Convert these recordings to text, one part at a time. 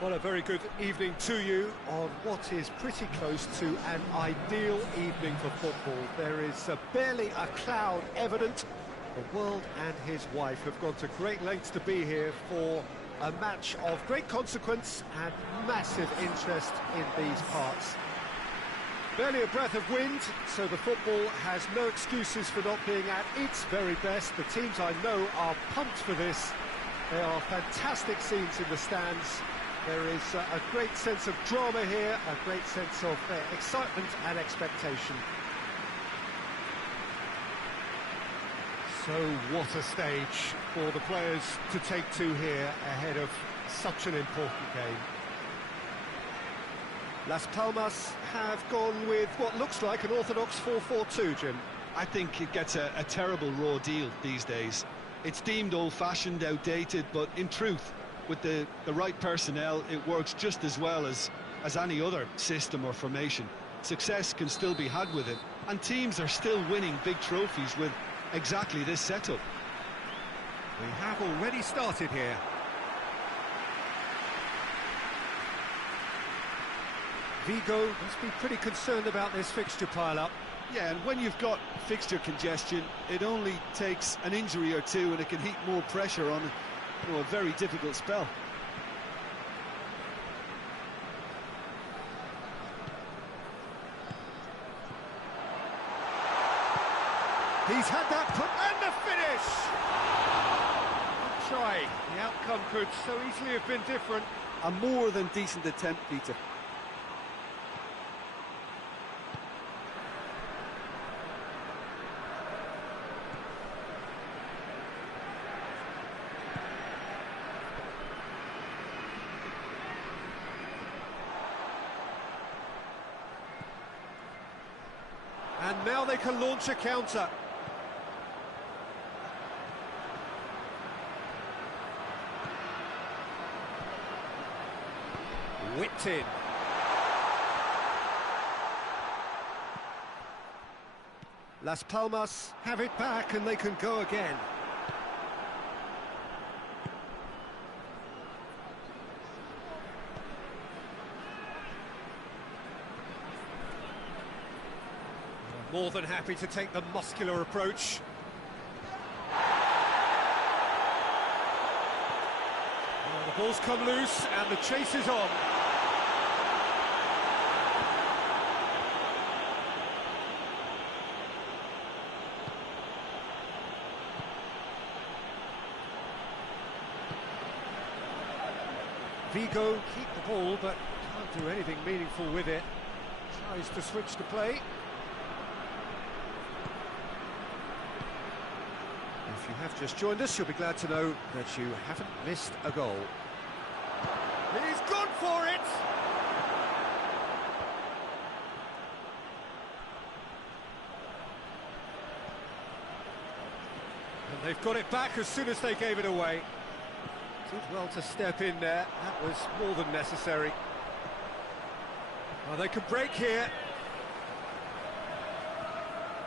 Well, a very good evening to you on what is pretty close to an ideal evening for football. There is barely a cloud evident. The world and his wife have gone to great lengths to be here for a match of great consequence and massive interest in these parts. Barely a breath of wind, so the football has no excuses for not being at its very best. The teams I know are pumped for this. There are fantastic scenes in the stands. There is a great sense of drama here, a great sense of excitement and expectation. So what a stage for the players to take to here ahead of such an important game. Las Palmas have gone with what looks like an orthodox 4-4-2, Jim. I think it gets a terrible raw deal these days. It's deemed old-fashioned, outdated, but in truth, with the right personnel, it works just as well as any other system or formation. Success can still be had with it, and teams are still winning big trophies with exactly this setup. We have already started here. Vigo must be pretty concerned about this fixture pile-up. Yeah, and when you've got fixture congestion, it only takes an injury or two and it can heap more pressure on a very difficult spell. He's had that put, and the finish! Good try. The outcome could so easily have been different. A more than decent attempt, Peter. And now they can launch a counter. Whipped in. Las Palmas have it back and they can go again. More than happy to take the muscular approach. Well, the ball's come loose and the chase is on. Vigo keep the ball but can't do anything meaningful with it. Tries to switch the play. If you have just joined us, you'll be glad to know that you haven't missed a goal. He's gone for it! And they've got it back as soon as they gave it away. Did well to step in there, that was more than necessary. Well, they could break here.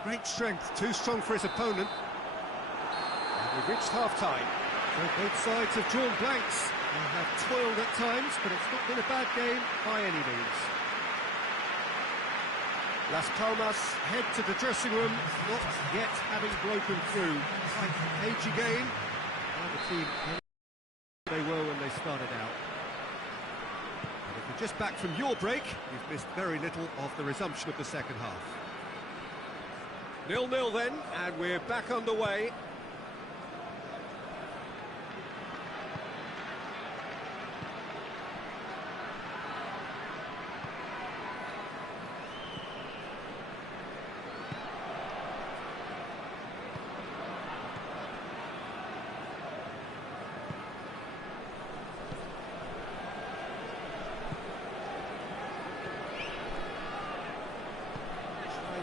Great strength, too strong for his opponent. We've reached half-time, so both sides have drawn blanks. They have toiled at times, but it's not been a bad game by any means. Las Palmas head to the dressing room, not yet having broken through. Quite a cagey game, and the team they were when they started out. And if you're just back from your break, you've missed very little of the resumption of the second half. 0-0 then, and we're back underway.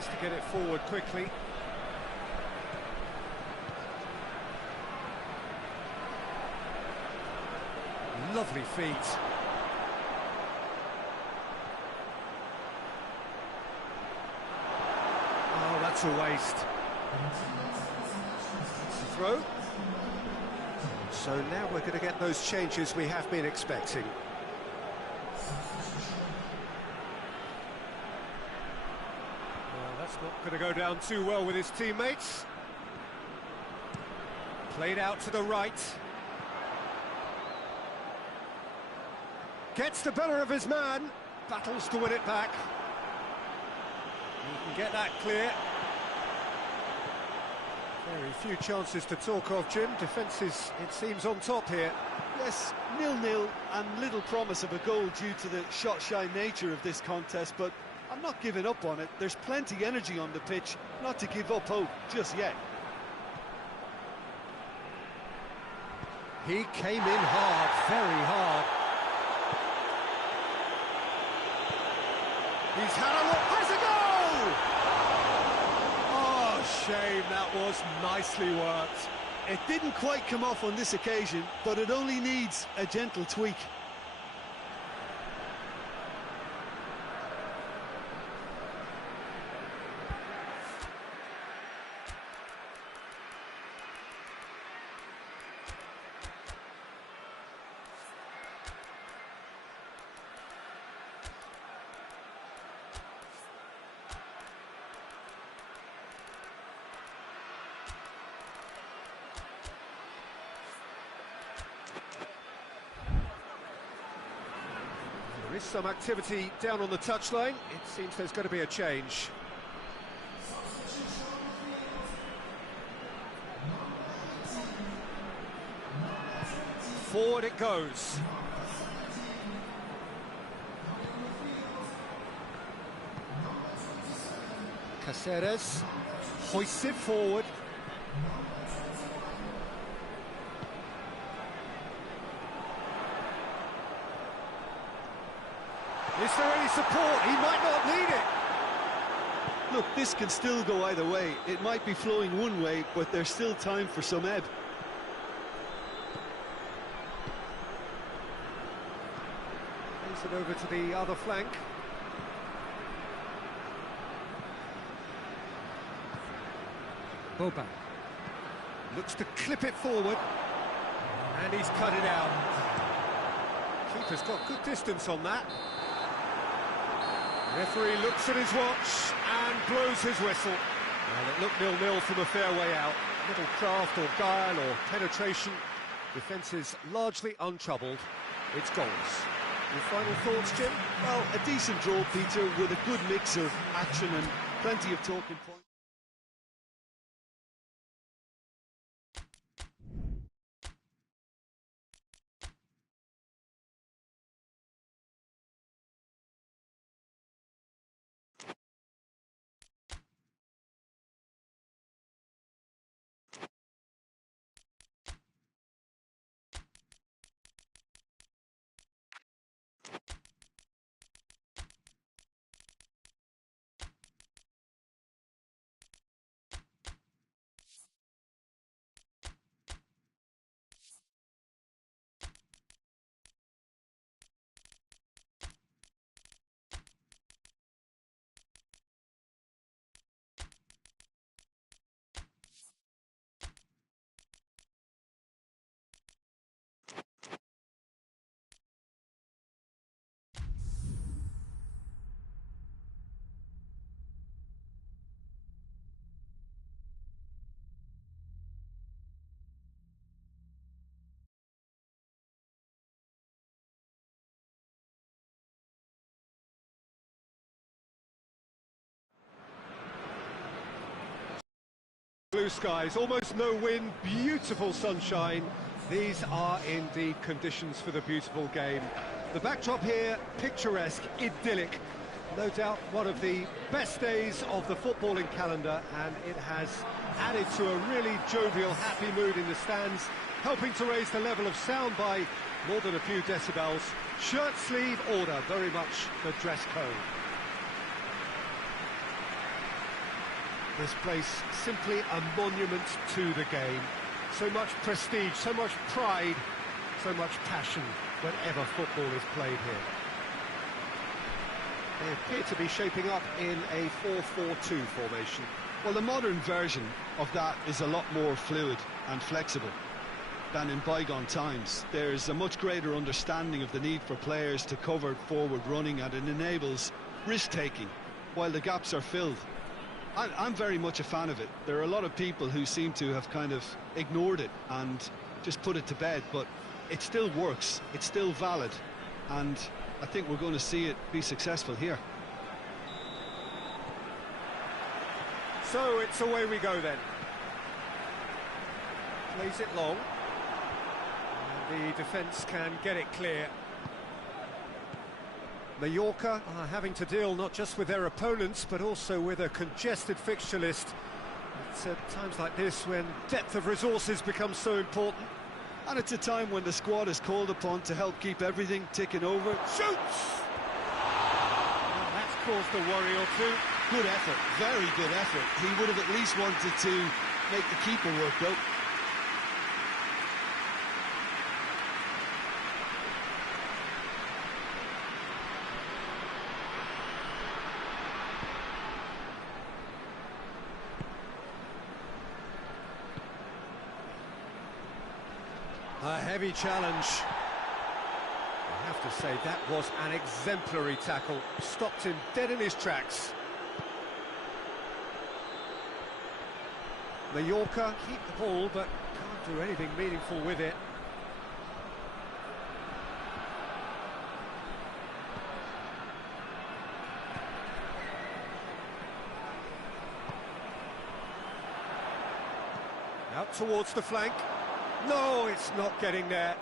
To get it forward quickly. Lovely feet. Oh, that's a waste. It's a throw. So now we're going to get those changes we have been expecting. That's not going to go down too well with his teammates. Played out to the right. Gets the better of his man. Battles to win it back. You can get that clear. Very few chances to talk of, Jim. Defence is, it seems, on top here. Yes, 0-0 and little promise of a goal due to the shot-shy nature of this contest, but I'm not giving up on it. There's plenty energy on the pitch, not to give up hope just yet. He came in hard, very hard. He's had a look, there's a goal! Oh, shame, that was nicely worked. It didn't quite come off on this occasion, but it only needs a gentle tweak. There is some activity down on the touchline. It seems there's going to be a change. Forward it goes. Caceres hoists it forward. Is there any support? He might not need it. Look, this can still go either way. It might be flowing one way, but there's still time for some ebb. Plays it over to the other flank. Boban looks to clip it forward, and he's cut it out. Keeper's got good distance on that. Referee looks at his watch and blows his whistle. Well, it looked 0-0 from a fair way out. Little craft or guile or penetration. Defence is largely untroubled. It's goals. Your final thoughts, Jim? Well, a decent draw, Peter, with a good mix of action and plenty of talking points. Blue skies, almost no wind, beautiful sunshine. These are indeed conditions for the beautiful game. The backdrop here, picturesque, idyllic. No doubt one of the best days of the footballing calendar, and it has added to a really jovial, happy mood in the stands, helping to raise the level of sound by more than a few decibels. Shirt sleeve order, very much the dress code. This place, simply a monument to the game. So much prestige, so much pride, so much passion whenever football is played here. They appear to be shaping up in a 4-4-2 formation. Well, the modern version of that is a lot more fluid and flexible than in bygone times. There's a much greater understanding of the need for players to cover forward running, and it enables risk-taking while the gaps are filled. I'm very much a fan of it. There are a lot of people who seem to have kind of ignored it and just put it to bed, but it still works, it's still valid, and I think we're going to see it be successful here. So it's away we go then. Plays it long. And the defence can get it clear. Mallorca are having to deal not just with their opponents, but also with a congested fixture list. It's at times like this when depth of resources becomes so important. And it's a time when the squad is called upon to help keep everything ticking over. Shoots! Well, that's caused a worry or two. Good effort, very good effort. He would have at least wanted to make the keeper work, though. A heavy challenge. I have to say, that was an exemplary tackle. Stopped him dead in his tracks. Mallorca keep the ball, but can't do anything meaningful with it. Out towards the flank. No, it's not getting there.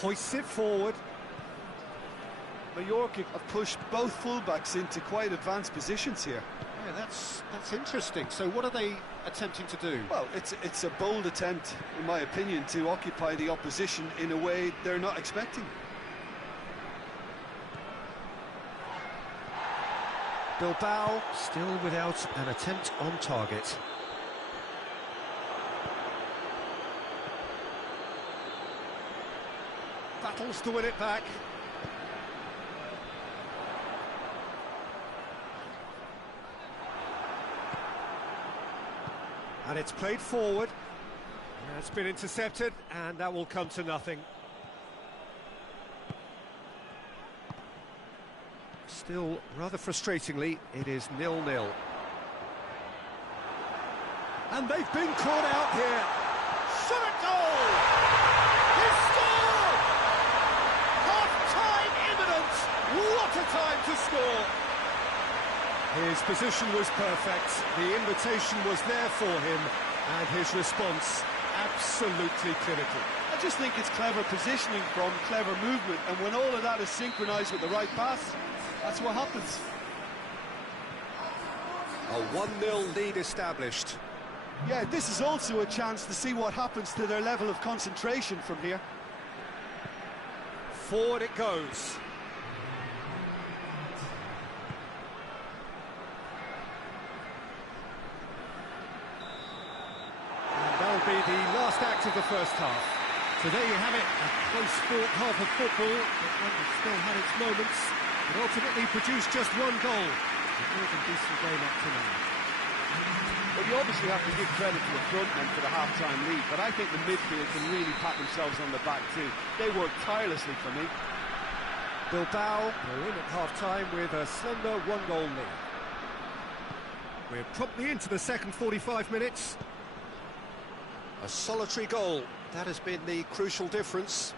Hoists it forward. Mallorca have pushed both fullbacks into quite advanced positions here. Yeah, that's interesting. So what are they attempting to do? Well, it's a bold attempt, in my opinion, to occupy the opposition in a way they're not expecting. Bilbao still without an attempt on target. Battles to win it back. And it's played forward. It's been intercepted, and that will come to nothing. Still, rather frustratingly, it is 0-0. And they've been caught out here. Shot goal! He's scored! Half-time imminent! What a time to score! His position was perfect, the invitation was there for him, and his response absolutely clinical. I just think it's clever positioning from clever movement, and when all of that is synchronised with the right pass, that's what happens. A 1-0 lead established. Yeah, this is also a chance to see what happens to their level of concentration from here. Forward it goes. And that'll be the last act of the first half. So there you have it, a close-fought half of football, but one that still had its moments. It ultimately produced just one goal. A more than decent game up to now. Well, you obviously have to give credit to the front end for the half-time lead, but I think the midfield can really pat themselves on the back too. They worked tirelessly for me. Bilbao are in at half-time with a slender one-goal lead. We're promptly into the second 45 minutes. A solitary goal, that has been the crucial difference.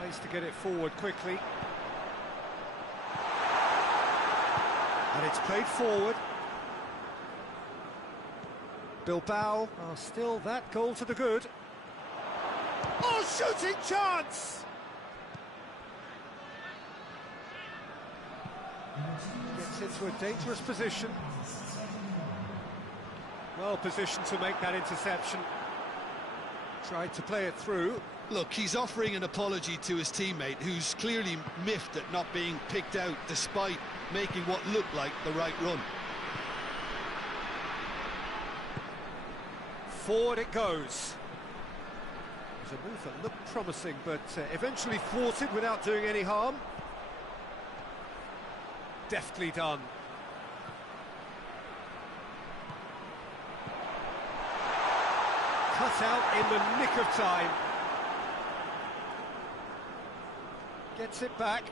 Tries to get it forward quickly. And it's played forward. Bilbao are still that goal to the good. Oh, shooting chance! Gets into a dangerous position. Well positioned to make that interception. Tried to play it through. Look, he's offering an apology to his teammate, who's clearly miffed at not being picked out despite making what looked like the right run. Forward it goes. was a move that looked promising, but eventually thwarted without doing any harm. Deftly done. Cut out in the nick of time. Gets it back.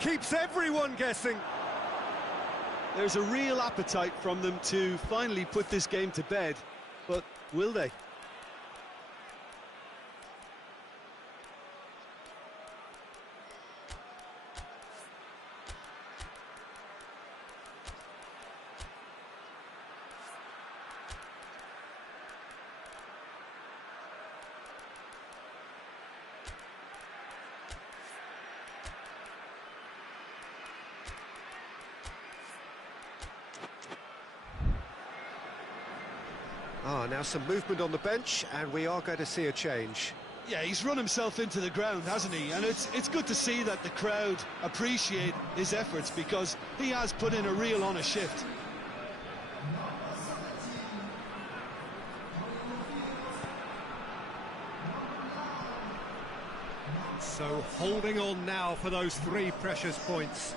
Keeps everyone guessing. There's a real appetite from them to finally put this game to bed, but will they? Now some movement on the bench, and we are going to see a change. Yeah, he's run himself into the ground, hasn't he? And it's good to see that the crowd appreciate his efforts, because he has put in a real honest shift. So holding on now for those 3 precious points.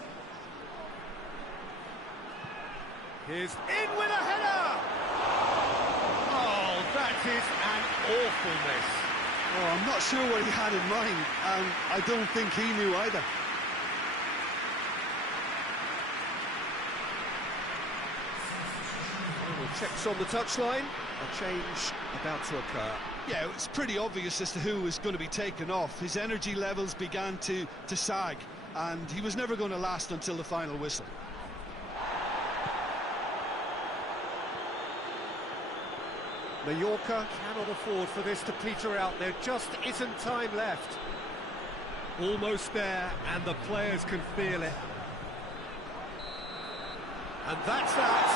Here's in with a header! That is an awful miss. Oh, I'm not sure what he had in mind, and I don't think he knew either. Checks on the touchline. A change about to occur. Yeah, it's pretty obvious as to who was going to be taken off. His energy levels began to sag, and he was never going to last until the final whistle. Mallorca cannot afford for this to peter out. There just isn't time left. Almost there, and the players can feel it. And that's that.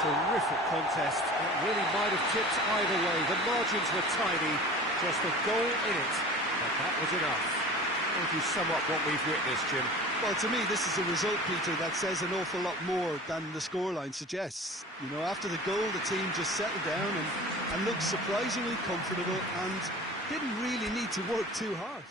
Terrific contest. It really might have tipped either way. The margins were tiny. Just a goal in it. But that was enough. How would you sum up what we've witnessed, Jim? Well, to me, this is a result, Peter, that says an awful lot more than the scoreline suggests. You know, after the goal, the team just settled down and looked surprisingly comfortable and didn't really need to work too hard.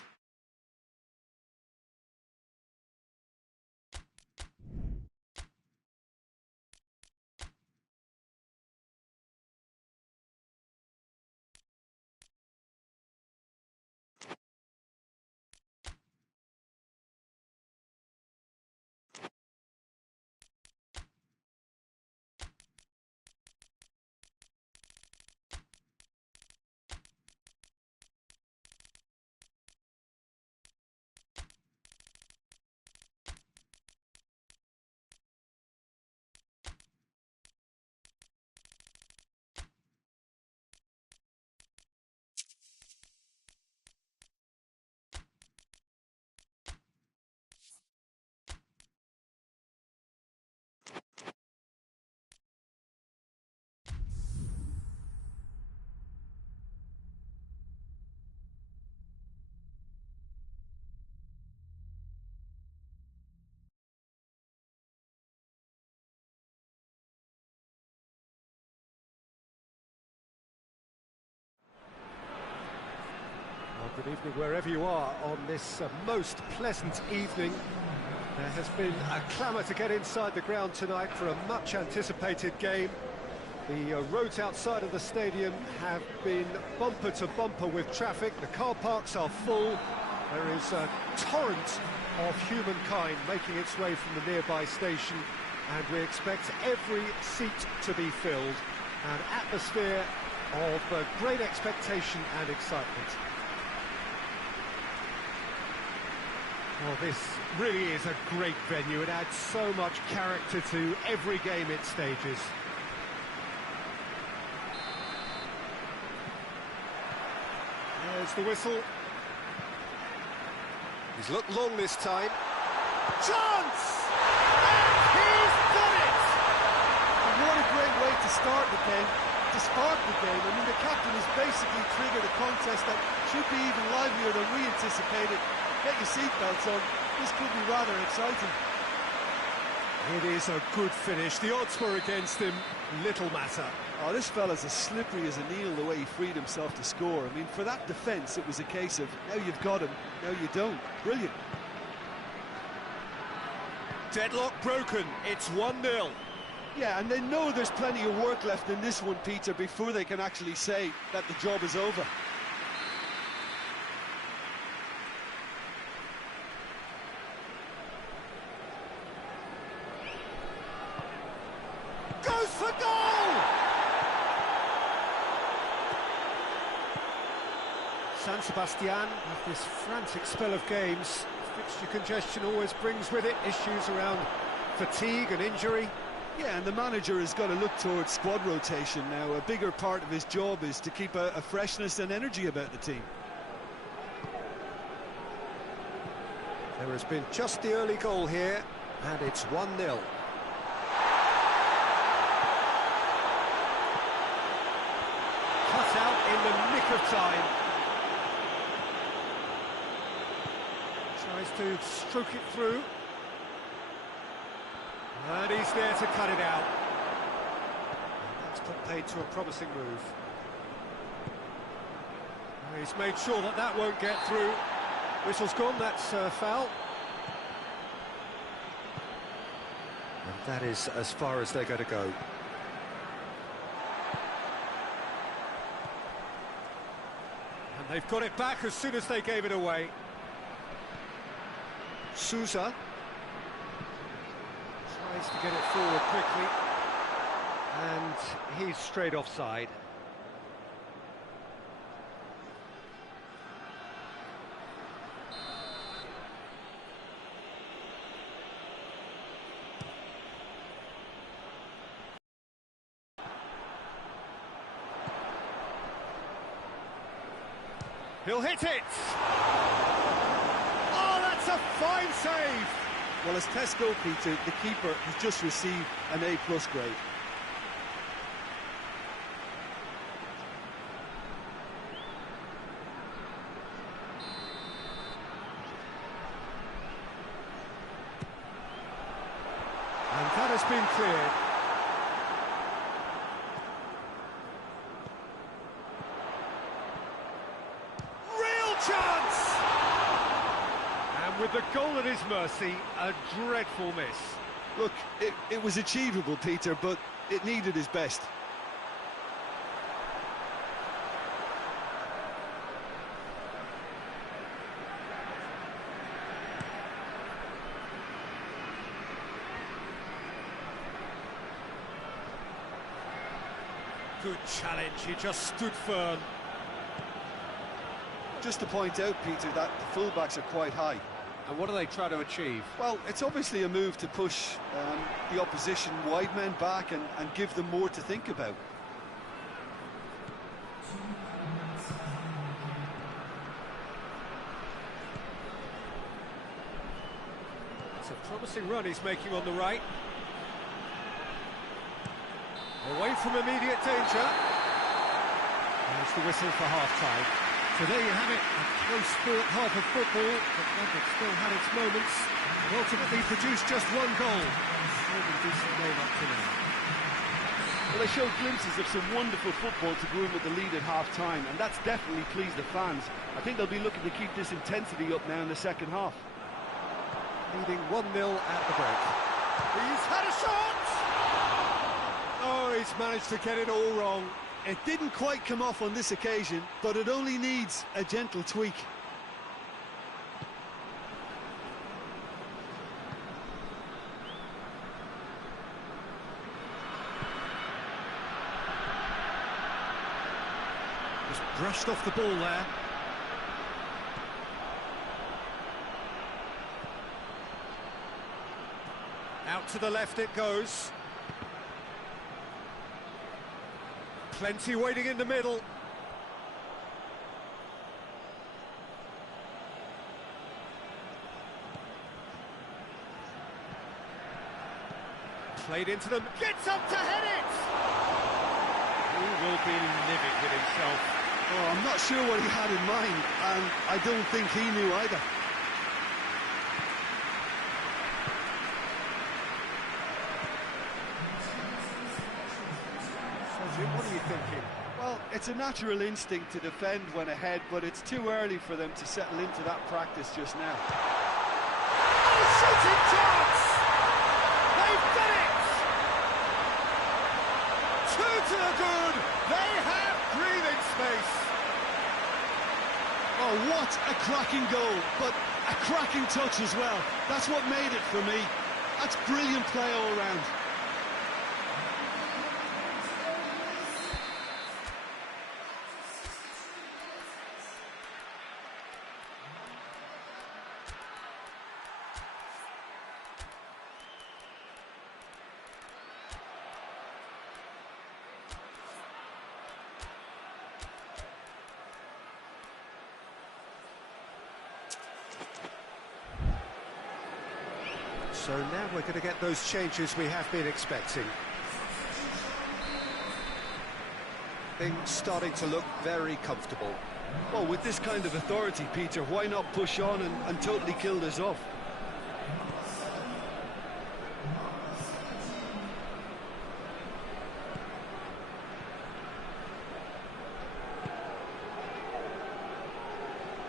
Good evening wherever you are on this most pleasant evening. There has been a clamour to get inside the ground tonight for a much-anticipated game. The roads outside of the stadium have been bumper to bumper with traffic. The car parks are full. There is a torrent of humankind making its way from the nearby station, and we expect every seat to be filled. An atmosphere of great expectation and excitement. Well, this really is a great venue. It adds so much character to every game it stages. There's the whistle. He's looked long this time. Chance! And he's done it! And what a great way to start the game, to spark the game. I mean, the captain has basically triggered a contest that should be even livelier than we anticipated. Get your seatbelts on, this could be rather exciting. It is a good finish. The odds were against him. Little matter. Oh, this fella's as slippery as an eel the way he freed himself to score. I mean, for that defence, it was a case of, now you've got him, now you don't. Brilliant. Deadlock broken. It's 1-0. Yeah, and they know there's plenty of work left in this one, Peter, before they can actually say that the job is over. Goes for goal! San Sebastian have this frantic spell of games. Fixture congestion always brings with it issues around fatigue and injury. Yeah, and the manager has got to look towards squad rotation now. A bigger part of his job is to keep a freshness and energy about the team. There has been just the early goal here, and it's 1-0. Cut out in the nick of time. Tries to stroke it through. And he's there to cut it out. That's put paid to a promising move. He's made sure that that won't get through. Whistle's gone, that's foul. And that is as far as they're going to go. And they've got it back as soon as they gave it away. Sousa tries to get it forward quickly, and he's straight offside. He'll hit it! Oh, that's a fine save! Well, as test goalkeeper, the keeper has just received an A+ grade. And that has been cleared. Real chance! And with the goal at his mercy, a dreadful miss. Look, it was achievable, Peter, but it needed his best. Good challenge, he just stood firm. Just to point out, Peter, that the fullbacks are quite high. And what do they try to achieve? Well, it's obviously a move to push the opposition wide men back and give them more to think about. It's a promising run he's making on the right. Away from immediate danger. There's the whistle for half-time. So there you have it, a close-fought half of football, but one that still had its moments, and ultimately produced just one goal. Really decent game up to now. Well, they showed glimpses of some wonderful football to go in with the lead at half-time, and that's definitely pleased the fans. I think they'll be looking to keep this intensity up now in the second half. Leading 1-0 at the break. He's had a shot! Oh, he's managed to get it all wrong. It didn't quite come off on this occasion, but it only needs a gentle tweak. Just brushed off the ball there. Out to the left it goes. Plenty waiting in the middle. Played into them, gets up to head it! He will be livid with himself. Oh, I'm not sure what he had in mind, and I don't think he knew either. Jim, what are you thinking? Well, it's a natural instinct to defend when ahead, but it's too early for them to settle into that practice just now. Oh, shooting chance! They've done it! Two to the good! They have breathing space! Oh, what a cracking goal, but a cracking touch as well. That's what made it for me. That's brilliant play all round. So now we're going to get those changes we have been expecting. Things starting to look very comfortable. Well, with this kind of authority, Peter, why not push on and totally kill this off?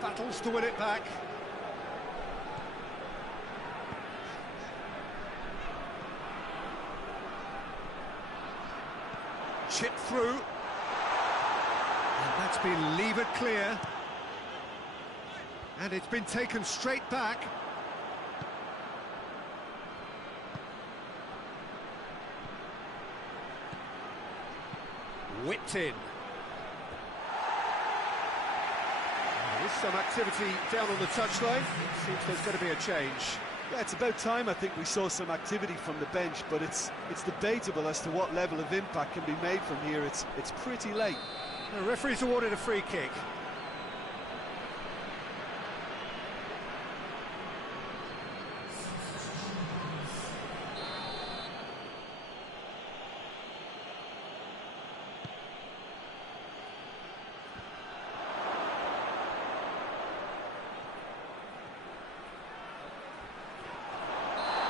Battles to win it back. Chip through. And that's been levered clear. And it's been taken straight back. Whipped in. There's some activity down on the touchline. It seems there's going to be a change. Yeah, it's about time I think we saw some activity from the bench, but it's debatable as to what level of impact can be made from here. It's pretty late. The referee's awarded a free kick.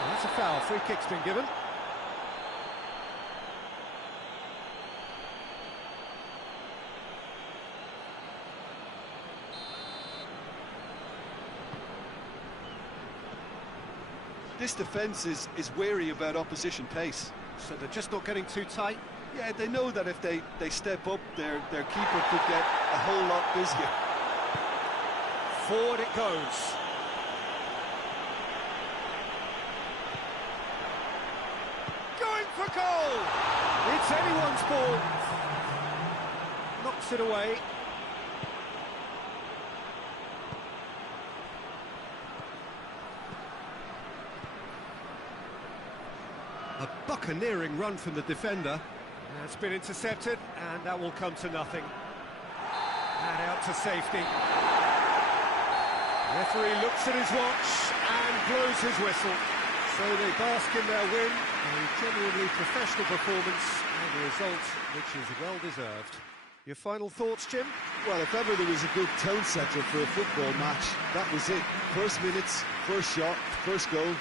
That's a foul. Free kick's been given. This defence is wary about opposition pace. So they're just not getting too tight. Yeah, they know that if they step up, their keeper could get a whole lot busier. Forward it goes. Going for goal! It's anyone's ball. Knocks it away. A buccaneering run from the defender. That's been intercepted, and that will come to nothing. And out to safety. Referee looks at his watch and blows his whistle. So they bask in their win, a genuinely professional performance, and a result which is well-deserved. Your final thoughts, Jim? Well, if ever there was a good tone setter for a football match, that was it. First minutes, first shot, first goal.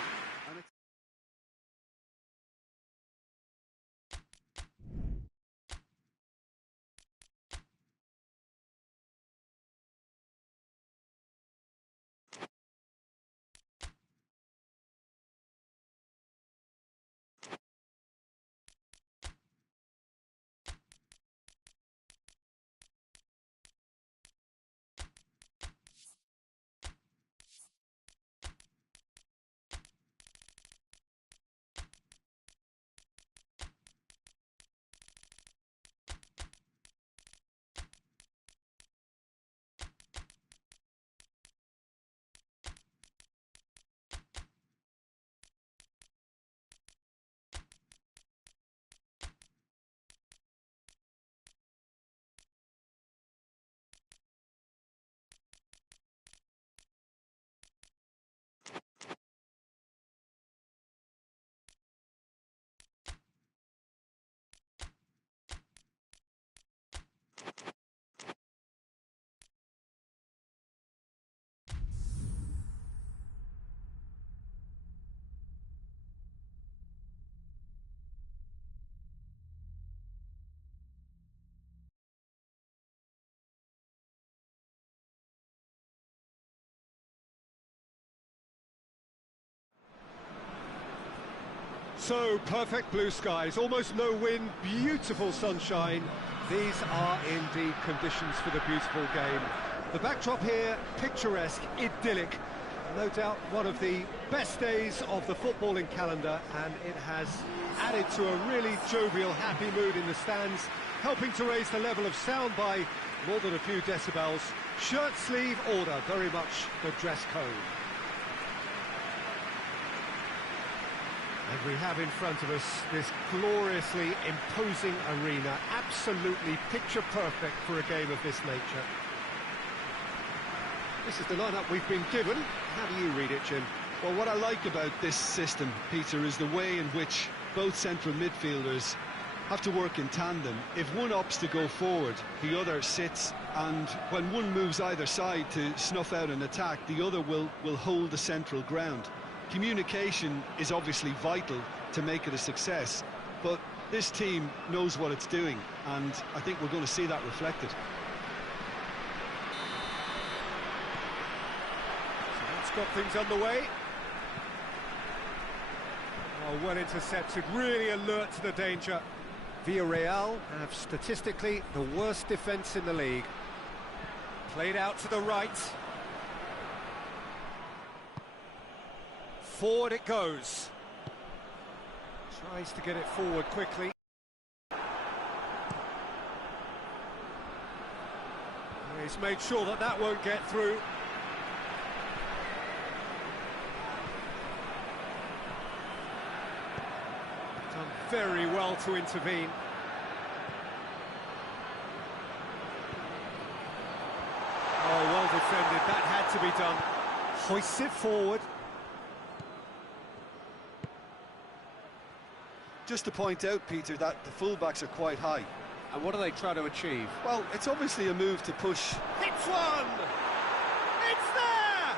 So, perfect blue skies, almost no wind, beautiful sunshine. These are indeed conditions for the beautiful game. The backdrop here, picturesque, idyllic. No doubt one of the best days of the footballing calendar, and it has added to a really jovial, happy mood in the stands, helping to raise the level of sound by more than a few decibels. Shirt sleeve order, very much the dress code. And we have in front of us this gloriously imposing arena, absolutely picture perfect for a game of this nature. This is the lineup we've been given. How do you read it, Jim? Well, what I like about this system, Peter, is the way in which both central midfielders have to work in tandem. If one opts to go forward, the other sits, and when one moves either side to snuff out an attack, the other will hold the central ground. Communication is obviously vital to make it a success, but this team knows what it's doing, and I think we're going to see that reflected. So that's got things underway. Oh, well intercepted, really alert to the danger. Villarreal have statistically the worst defence in the league. Played out to the right. Forward it goes. Tries to get it forward quickly. He's made sure that that won't get through. Done very well to intervene. Oh, well defended. That had to be done. Hoists it forward. Just to point out, Peter, that the fullbacks are quite high. And what do they try to achieve? Well, it's obviously a move to push. Hits one! It's there!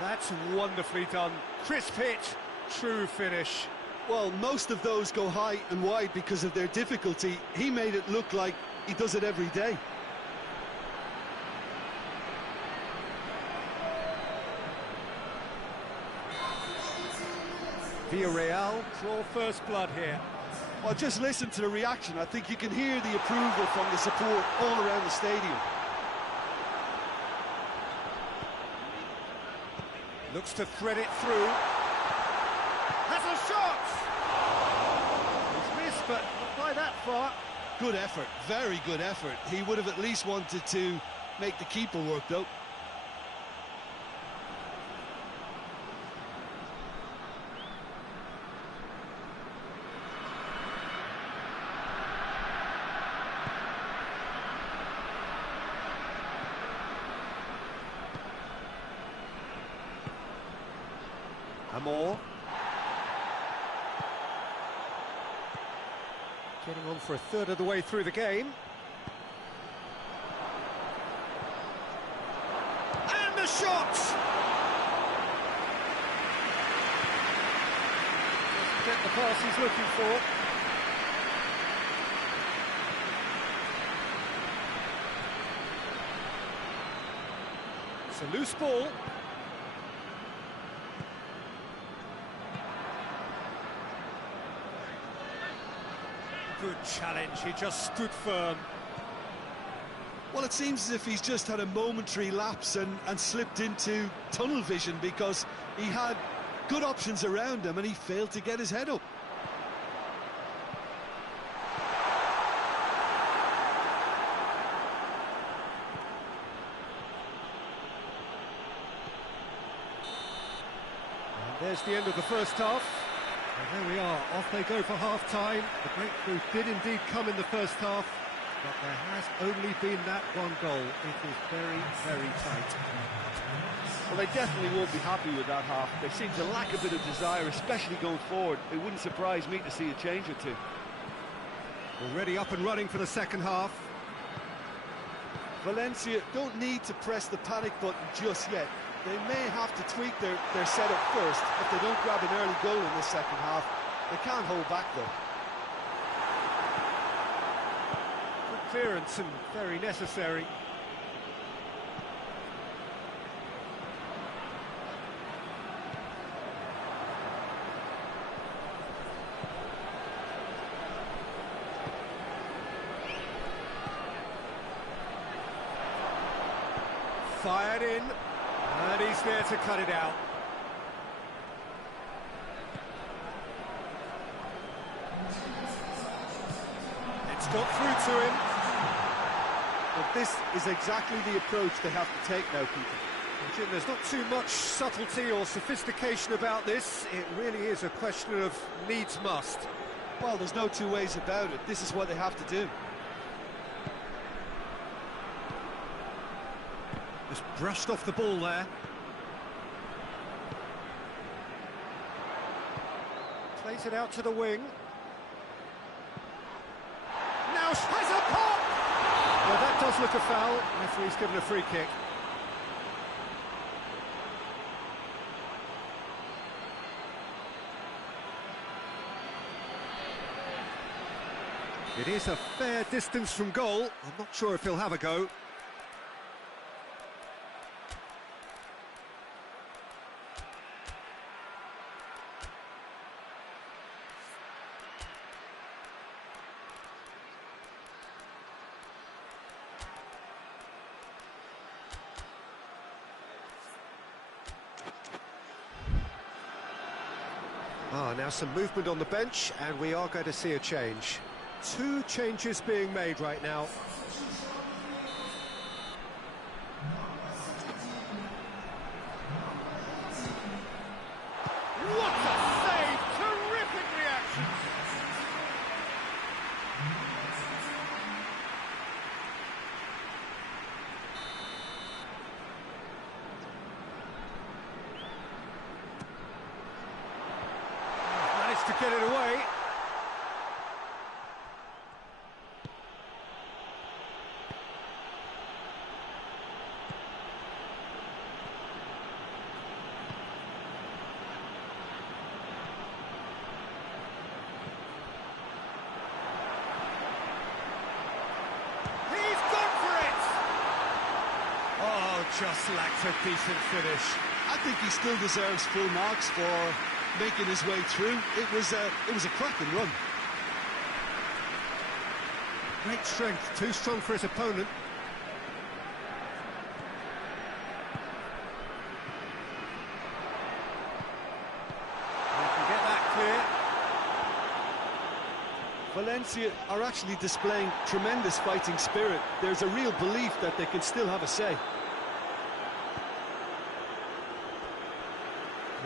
That's wonderfully done. Crisp hit, true finish. Well, most of those go high and wide because of their difficulty. He made it look like he does it every day. Villarreal draw first blood here. Well, just listen to the reaction. I think you can hear the approval from the support all around the stadium. Looks to thread it through. Has a shot! He's missed, but not by that far. Good effort, very good effort. He would have at least wanted to make the keeper work, though. Amor. Getting on for a third of the way through the game. And the shot! Doesn't get the pass he's looking for. It's a loose ball. Good challenge, he just stood firm. Well, it seems as if he's just had a momentary lapse and slipped into tunnel vision, because he had good options around him and he failed to get his head up. And there's the end of the first half. And there we are, off they go for half-time. The breakthrough did indeed come in the first half, but there has only been that one goal. It is very, very tight. Well, they definitely won't be happy with that half. They seem to lack a bit of desire, especially going forward. It wouldn't surprise me to see a change or two. Already up and running for the second half. Valencia don't need to press the panic button just yet. They may have to tweak their setup first if they don't grab an early goal in the second half. They can't hold back, though. Good clearance and very necessary. Fired in, and he's there to cut it out. It's got through to him. But this is exactly the approach they have to take now, Peter. Jim, there's not too much subtlety or sophistication about this. It really is a question of needs must. Well, there's no two ways about it. This is what they have to do. Just brushed off the ball there. Plays it out to the wing. Now has a pop! Well, that does look a foul. Referee's given a free kick. It is a fair distance from goal. I'm not sure if he'll have a go. Now some movement on the bench, and we are going to see a change. Two changes being made right now. What a save! Terrific reaction! Managed to get it away. Just lacked a decent finish. I think he still deserves full marks for making his way through. It was a cracking run. Great strength, too strong for his opponent. He can get that clear. Valencia are actually displaying tremendous fighting spirit. There's a real belief that they can still have a say.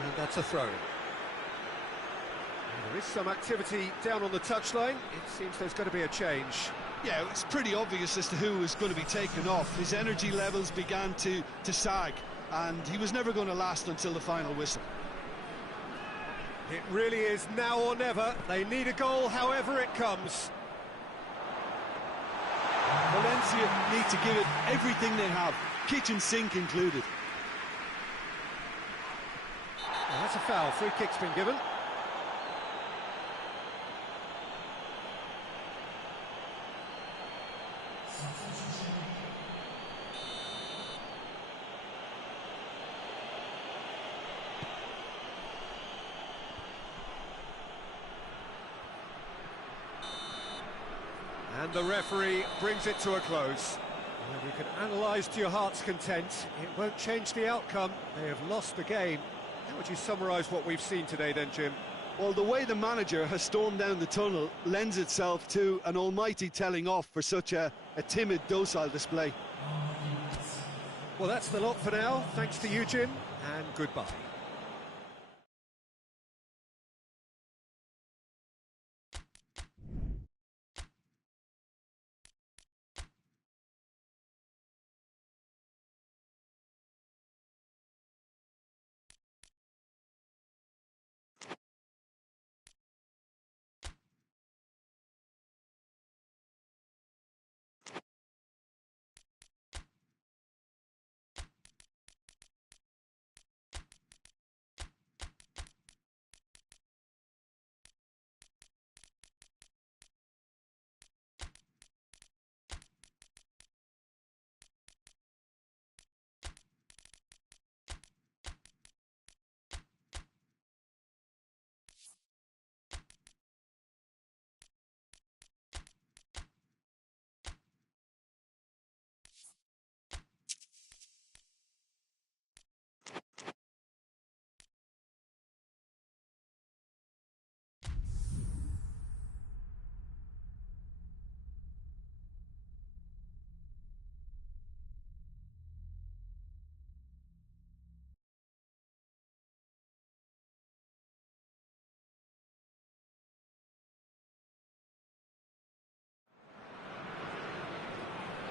And that's a throw. There is some activity down on the touchline. It seems there's going to be a change. Yeah, it's pretty obvious as to who was going to be taken off. His energy levels began to sag, and he was never going to last until the final whistle. It really is now or never. They need a goal, however it comes. Valencia need to give it everything they have, kitchen sink included. Well, that's a foul. Free kick's been given. And the referee brings it to a close. Well, you can analyse to your heart's content. It won't change the outcome. They have lost the game. How would you summarise what we've seen today then, Jim? Well, the way the manager has stormed down the tunnel lends itself to an almighty telling off for such a timid, docile display. Well, that's the lot for now. Thanks to you, Jim, and goodbye.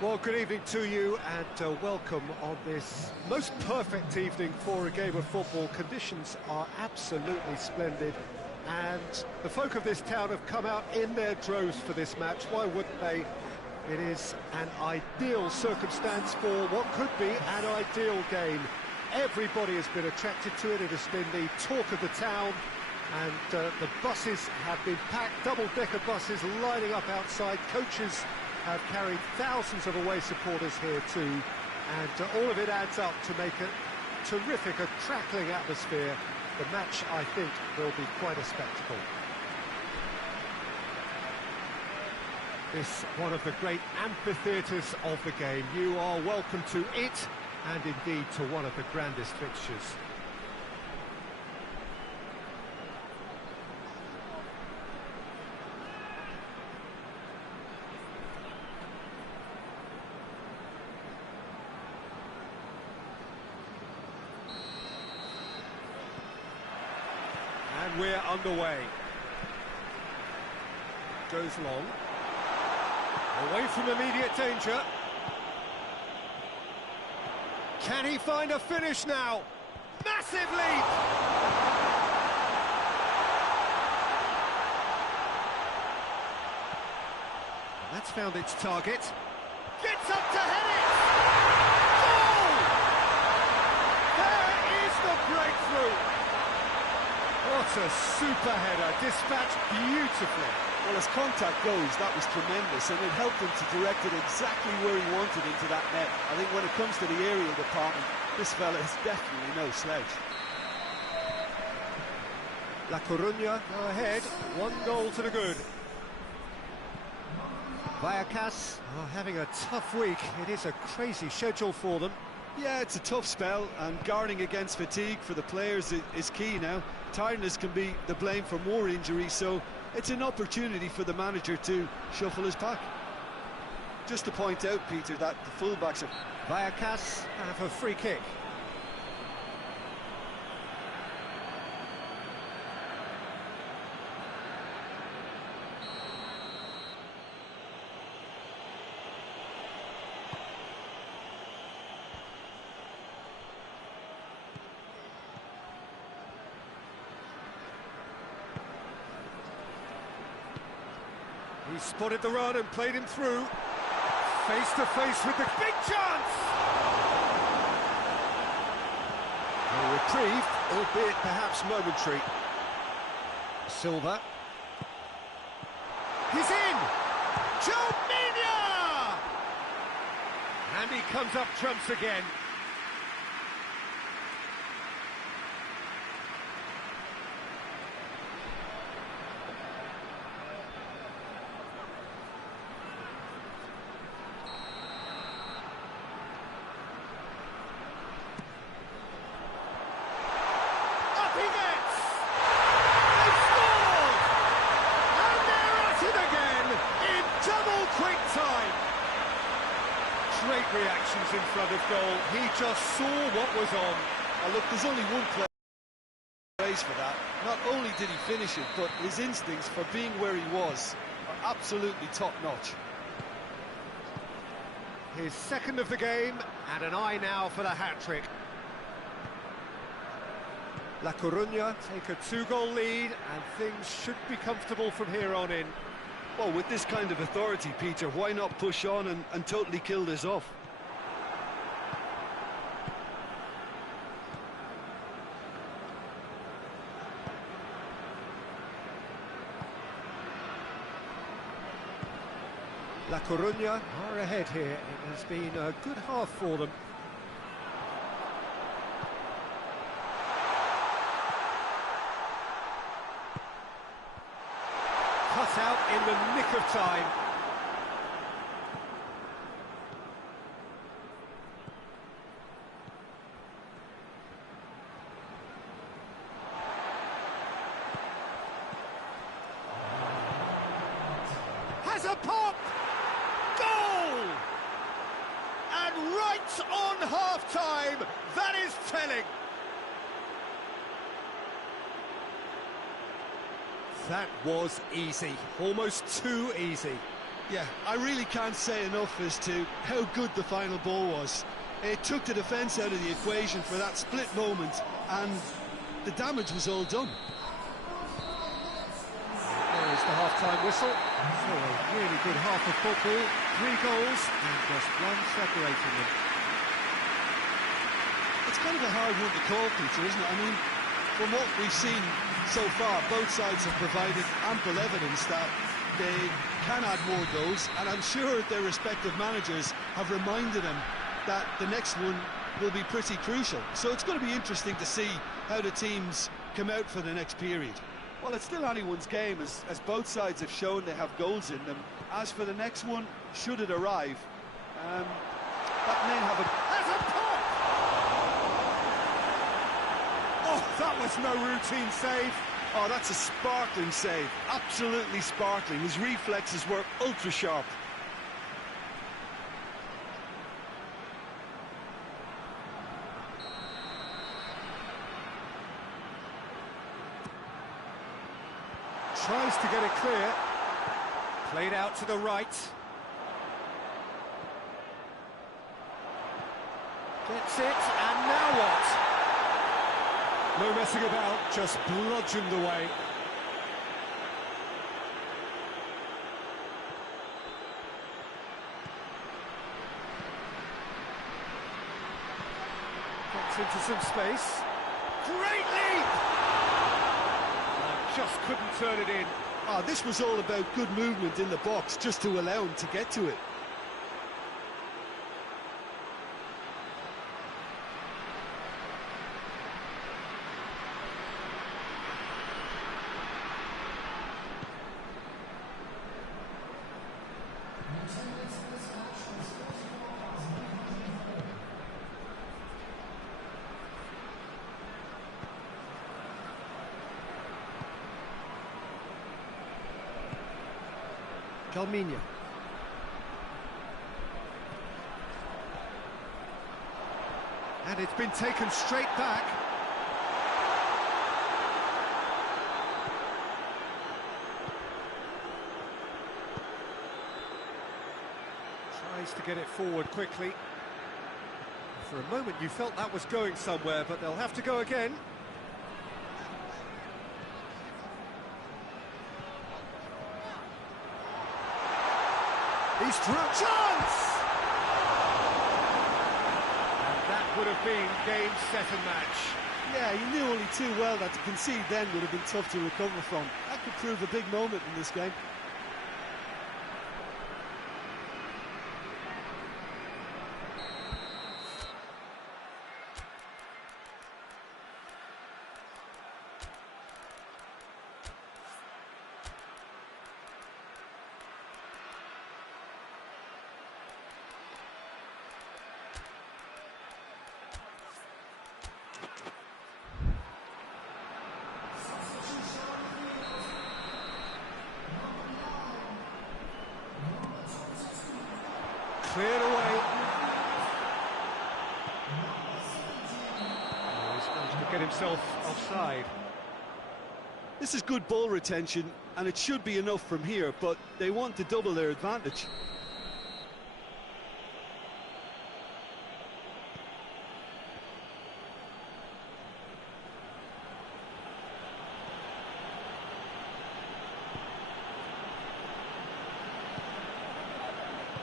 Well, good evening to you and welcome on this most perfect evening for a game of football. Conditions are absolutely splendid and the folk of this town have come out in their droves for this match. Why wouldn't they? It is an ideal circumstance for what could be an ideal game. Everybody has been attracted to it. It has been the talk of the town and the buses have been packed, double-decker buses lining up outside. Coaches have carried thousands of away supporters here too, and all of it adds up to make a terrific, a crackling atmosphere. The match, I think, will be quite a spectacle. This one of the great amphitheatres of the game. You are welcome to it, and indeed to one of the grandest fixtures. And we're underway. Goes long. Away from immediate danger. Can he find a finish now? Massive leap! And that's found its target. Gets up to head it! Goal! There is the breakthrough! What a super header, dispatched beautifully. Well, as contact goes, that was tremendous, and it helped him to direct it exactly where he wanted into that net. I think when it comes to the aerial department, this fella is definitely no slouch. La Coruña go ahead, 1 to the good. Vallecano are having a tough week. It is a crazy schedule for them. Yeah, it's a tough spell, and guarding against fatigue for the players is key now. Tiredness can be the blame for more injuries, so it's an opportunity for the manager to shuffle his pack. Just to point out, Peter, that the fullbacks are... Vallecano have a free kick. He spotted the run and played him through. Face to face with the big chance! A reprieve, albeit perhaps momentary. Silva. He's in! Jominia! And he comes up trumps again. Great reactions in front of goal. He just saw what was on. Oh, look, there's only one praise for that. Not only did he finish it, but his instincts for being where he was are absolutely top-notch. His second of the game, and an eye now for the hat-trick. La Coruña take a 2-goal lead, and things should be comfortable from here on in. Well, with this kind of authority, Peter, why not push on and totally kill this off? La Coruña are ahead here. It has been a good half for them. Cut out in the nick of time. Has a pop! Goal! And right on half-time, that is telling. That was easy, almost too easy. Yeah, I really can't say enough as to how good the final ball was. It took the defence out of the equation for that split moment, and the damage was all done. There is the half-time whistle. So a really good half of football, 3 goals and just one separating them. It's kind of a hard one to call, Peter, isn't it? I mean, from what we've seen so far, both sides have provided ample evidence that they can add more goals, and I'm sure their respective managers have reminded them that the next one will be pretty crucial. So it's going to be interesting to see how the teams come out for the next period. Well, it's still anyone's game, as both sides have shown they have goals in them. As for the next one, should it arrive, that may have a... There's a pop! Oh, that was no routine save. Oh, that's a sparkling save. Absolutely sparkling. His reflexes were ultra-sharp. Tries to get it clear. Played out to the right. Gets it, and now what? No messing about, just bludgeoned away. Gets into some space. Great leap! Just couldn't turn it in. Oh, this was all about good movement in the box, just to allow him to get to it. Calminia. And it's been taken straight back. Tries to get it forward quickly. For a moment you felt that was going somewhere, but they'll have to go again. He's through. Chance! And that would have been game, set and match. Yeah, he knew only too well that to concede then would have been tough to recover from. That could prove a big moment in this game. Cleared away. Oh, he's managed to get himself offside. This is good ball retention, and it should be enough from here, but they want to double their advantage.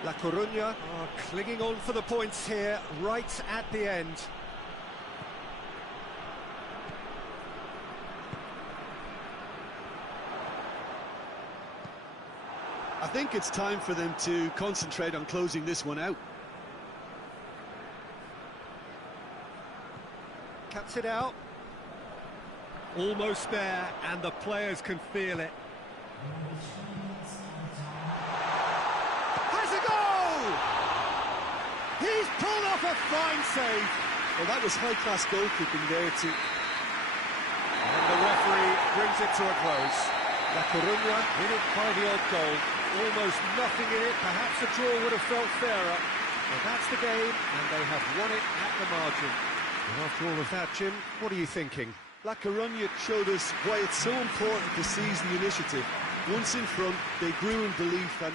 La Coruña are clinging on for the points here, right at the end. I think it's time for them to concentrate on closing this one out. Cuts it out. Almost there, and the players can feel it. Has a goal! He's pulled off a fine save. Well, that was high-class goalkeeping there too. And the referee brings it to a close. La Coruña win it by the odd goal. Almost nothing in it. Perhaps a draw would have felt fairer. But that's the game, and they have won it at the margin. And after all of that, Jim, what are you thinking? La Coruña showed us why it's so important to seize the initiative. Once in front, they grew in belief and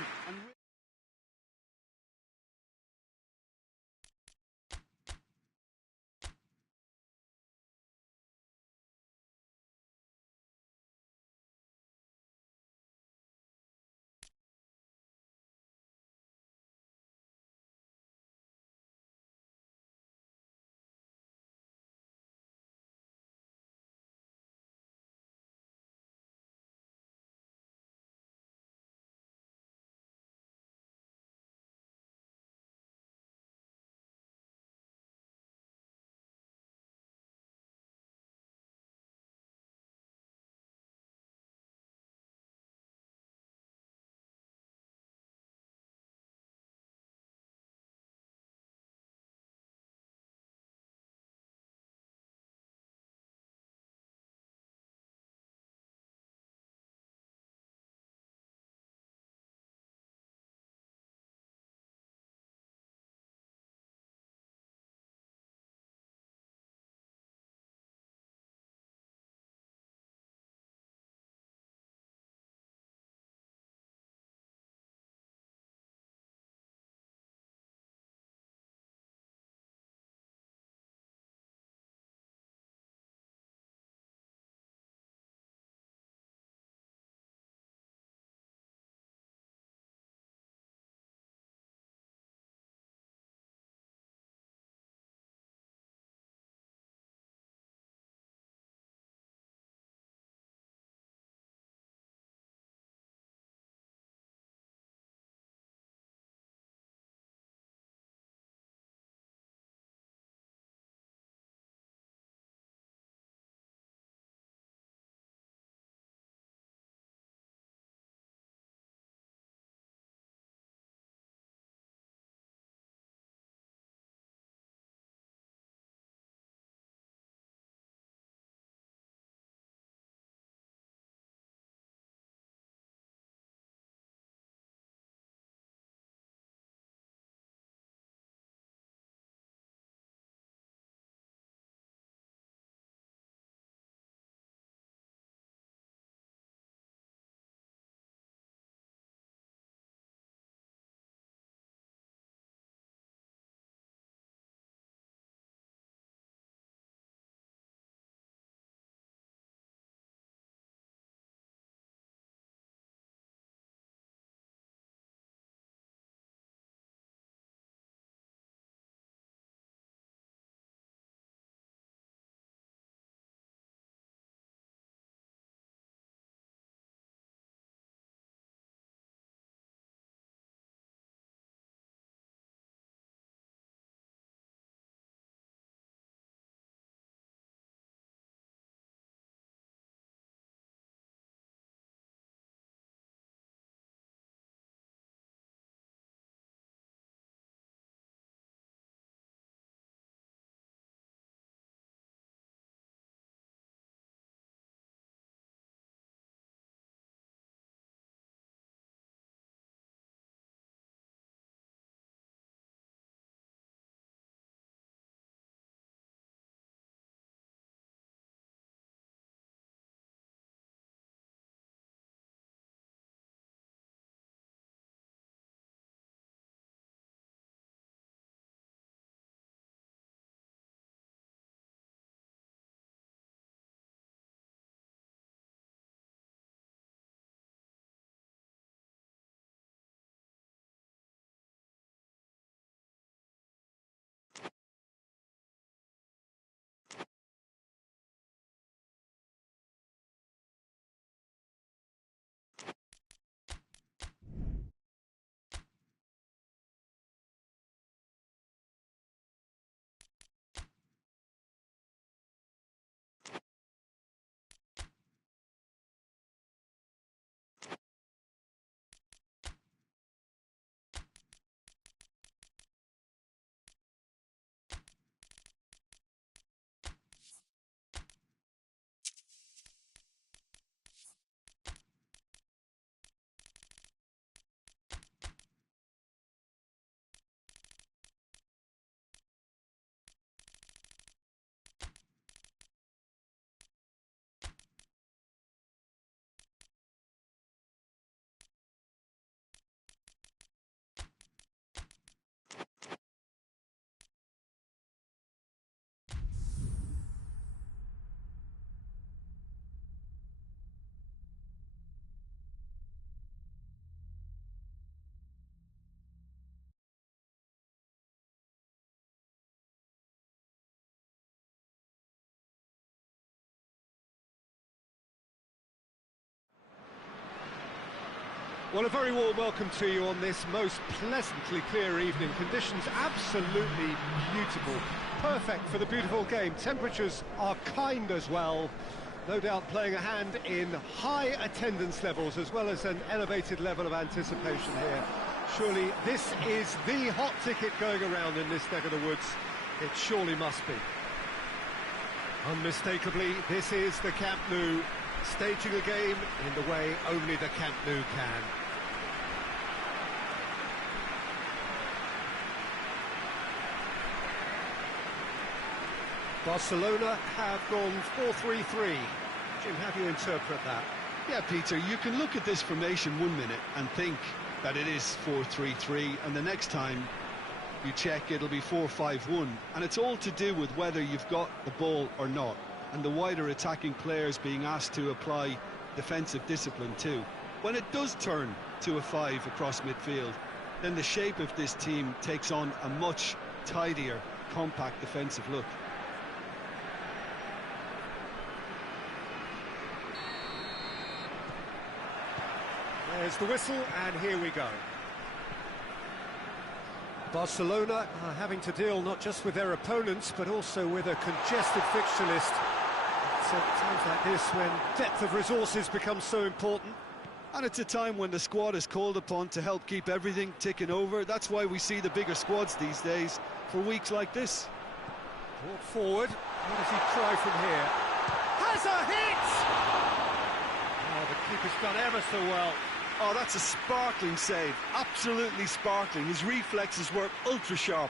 Well, a very warm welcome to you on this most pleasantly clear evening. Conditions absolutely beautiful. Perfect for the beautiful game. Temperatures are kind as well. No doubt playing a hand in high attendance levels as well as an elevated level of anticipation here. Surely this is the hot ticket going around in this neck of the woods. It surely must be. Unmistakably, this is the Camp Nou, staging a game in the way only the Camp Nou can. Barcelona have gone 4-3-3. Jim, how do you interpret that? Yeah, Peter, you can look at this formation 1 minute and think that it is 4-3-3, and the next time you check, it'll be 4-5-1, and it's all to do with whether you've got the ball or not, and the wider attacking players being asked to apply defensive discipline too. When it does turn to a 5 across midfield, then the shape of this team takes on a much tidier, compact defensive look. There's the whistle, and here we go. Barcelona are having to deal not just with their opponents, but also with a congested fixture list. It's at times like this when depth of resources becomes so important. And it's a time when the squad is called upon to help keep everything ticking over. That's why we see the bigger squads these days for weeks like this. Brought forward. What does he try from here? Has a hit! Oh, the keeper's done ever so well. Oh, that's a sparkling save. Absolutely sparkling. His reflexes were ultra sharp.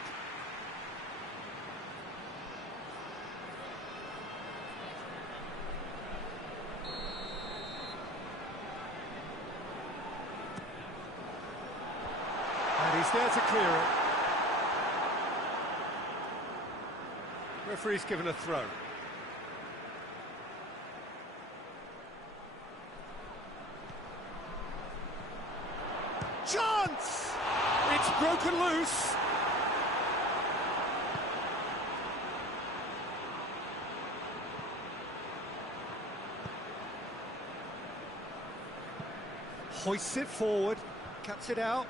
And he's there to clear it. Referee's given a throw. Chance! It's broken loose. Hoists it forward, cuts it out.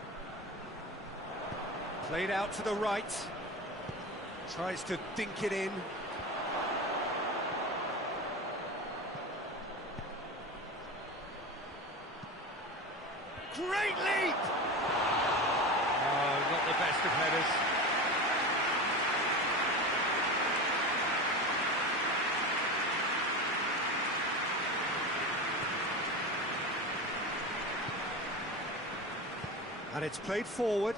Played out to the right. Tries to dink it in. Great leap! Oh, not the best of headers. And it's played forward.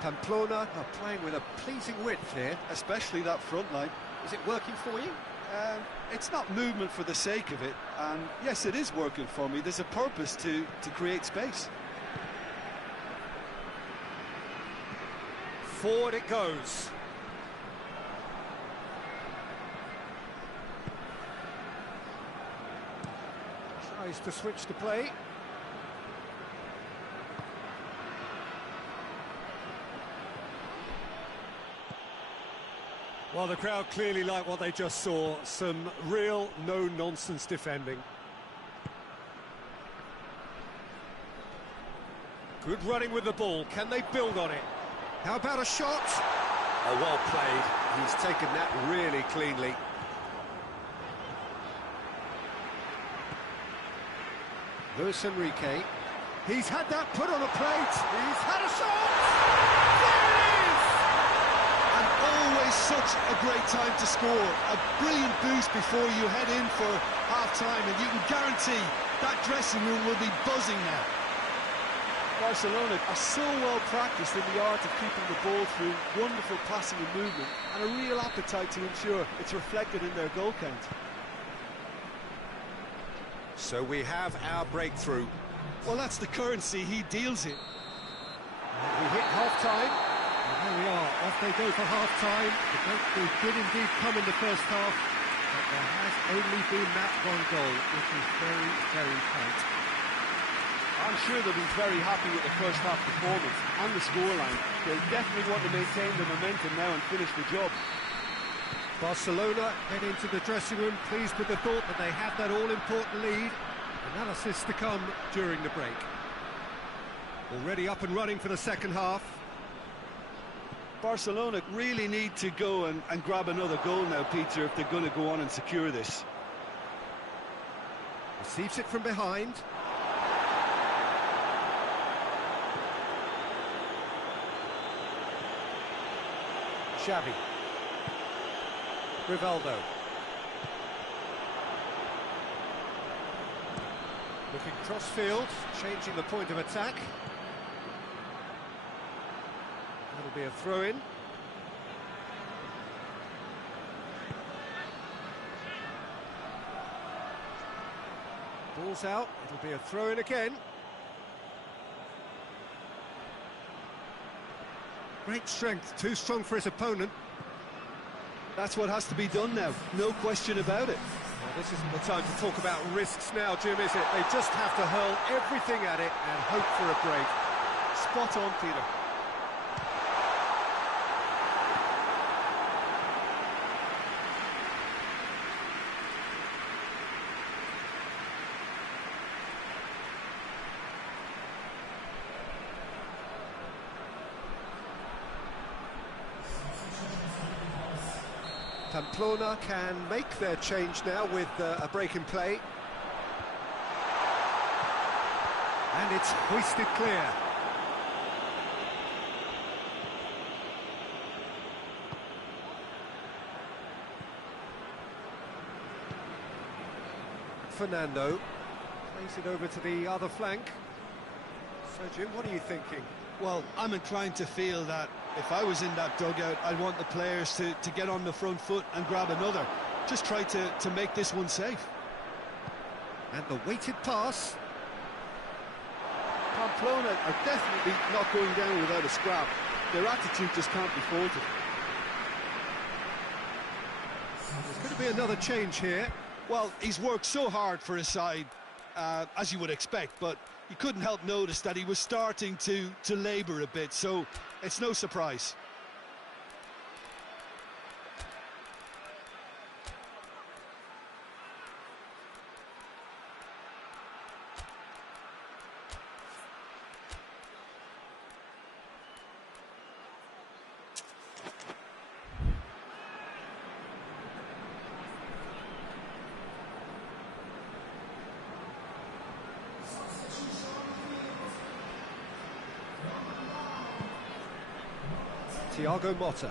Pamplona are playing with a pleasing width here. Especially that front line. Is it working for you? It's not movement for the sake of it, and yes, it is working for me. There's a purpose to create space. Forward it goes. Tries to switch the play. Well, the crowd clearly like what they just saw. Some real no-nonsense defending. Good running with the ball. Can they build on it? How about a shot? Oh, well played. He's taken that really cleanly. Luis Enrique. He's had that put on a plate. He's had a shot! There it is! And always such a great time to score. A brilliant boost before you head in for half-time, and you can guarantee that dressing room will be buzzing now. Barcelona are so well practiced in the art of keeping the ball through wonderful passing and movement, and a real appetite to ensure it's reflected in their goal count. So we have our breakthrough. Well, that's the currency. He deals it. We hit half-time. And there we are. Off they go for half-time. The breakthrough did indeed come in the first half, but there has only been that one goal, which is very, very tight. I'm sure they'll be very happy with the first half performance and the scoreline. They'll definitely want to maintain the momentum now and finish the job. Barcelona head into the dressing room pleased with the thought that they have that all-important lead. Analysis to come during the break. Already up and running for the second half. Barcelona really need to go and grab another goal now, Peter, if they're going to go on and secure this. Receives it from behind. Xavi. Rivaldo. Looking cross-field, changing the point of attack. That'll be a throw-in. Ball's out, it'll be a throw-in again. Great strength, too strong for his opponent. That's what has to be done now, no question about it. Well, this isn't the time to talk about risks now, Jim, is it? They just have to hurl everything at it and hope for a break. Spot on, Peter. Pamplona can make their change now with a break in play. And it's hoisted clear. Fernando plays it over to the other flank. So, Jim, what are you thinking? Well, I'm inclined to feel that if I was in that dugout, I'd want the players to get on the front foot and grab another. Just try to make this one safe. And the weighted pass. Pamplona are definitely not going down without a scrap. Their attitude just can't be faulted. There's going to be another change here. Well, he's worked so hard for his side, as you would expect, but you couldn't help notice that he was starting to labour a bit, so it's no surprise. Thiago Motta.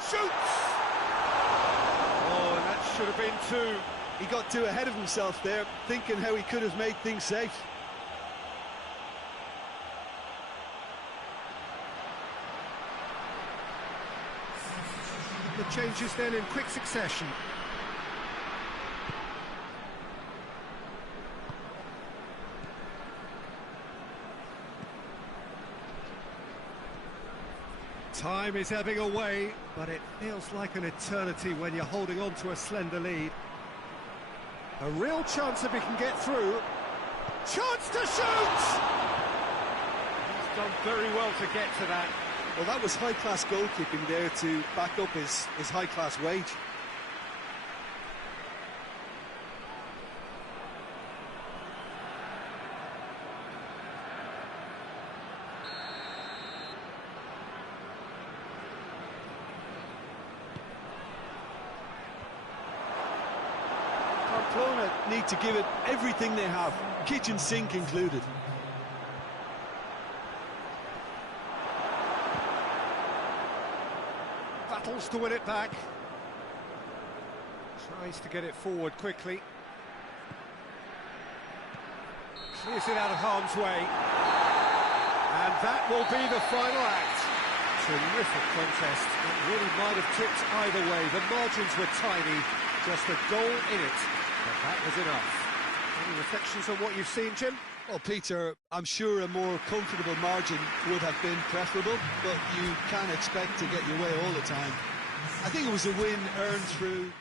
Shoots! Oh, and that should have been two. He got too ahead of himself there, thinking how he could have made things safe. The changes then in quick succession. Time is ebbing away, but it feels like an eternity when you're holding on to a slender lead. A real chance if he can get through. Chance to shoot! He's done very well to get to that. Well, that was high-class goalkeeping there to back up his high-class wage. Pamplona need to give it everything they have, kitchen sink included. Battles to win it back. Tries to get it forward quickly. Clears it out of harm's way. And that will be the final act. Terrific contest. It really might have tipped either way. The margins were tiny. Just a goal in it. But that was enough. Any reflections on what you've seen, Jim? Well, Peter, I'm sure a more comfortable margin would have been preferable, but you can't expect to get your way all the time. I think it was a win earned through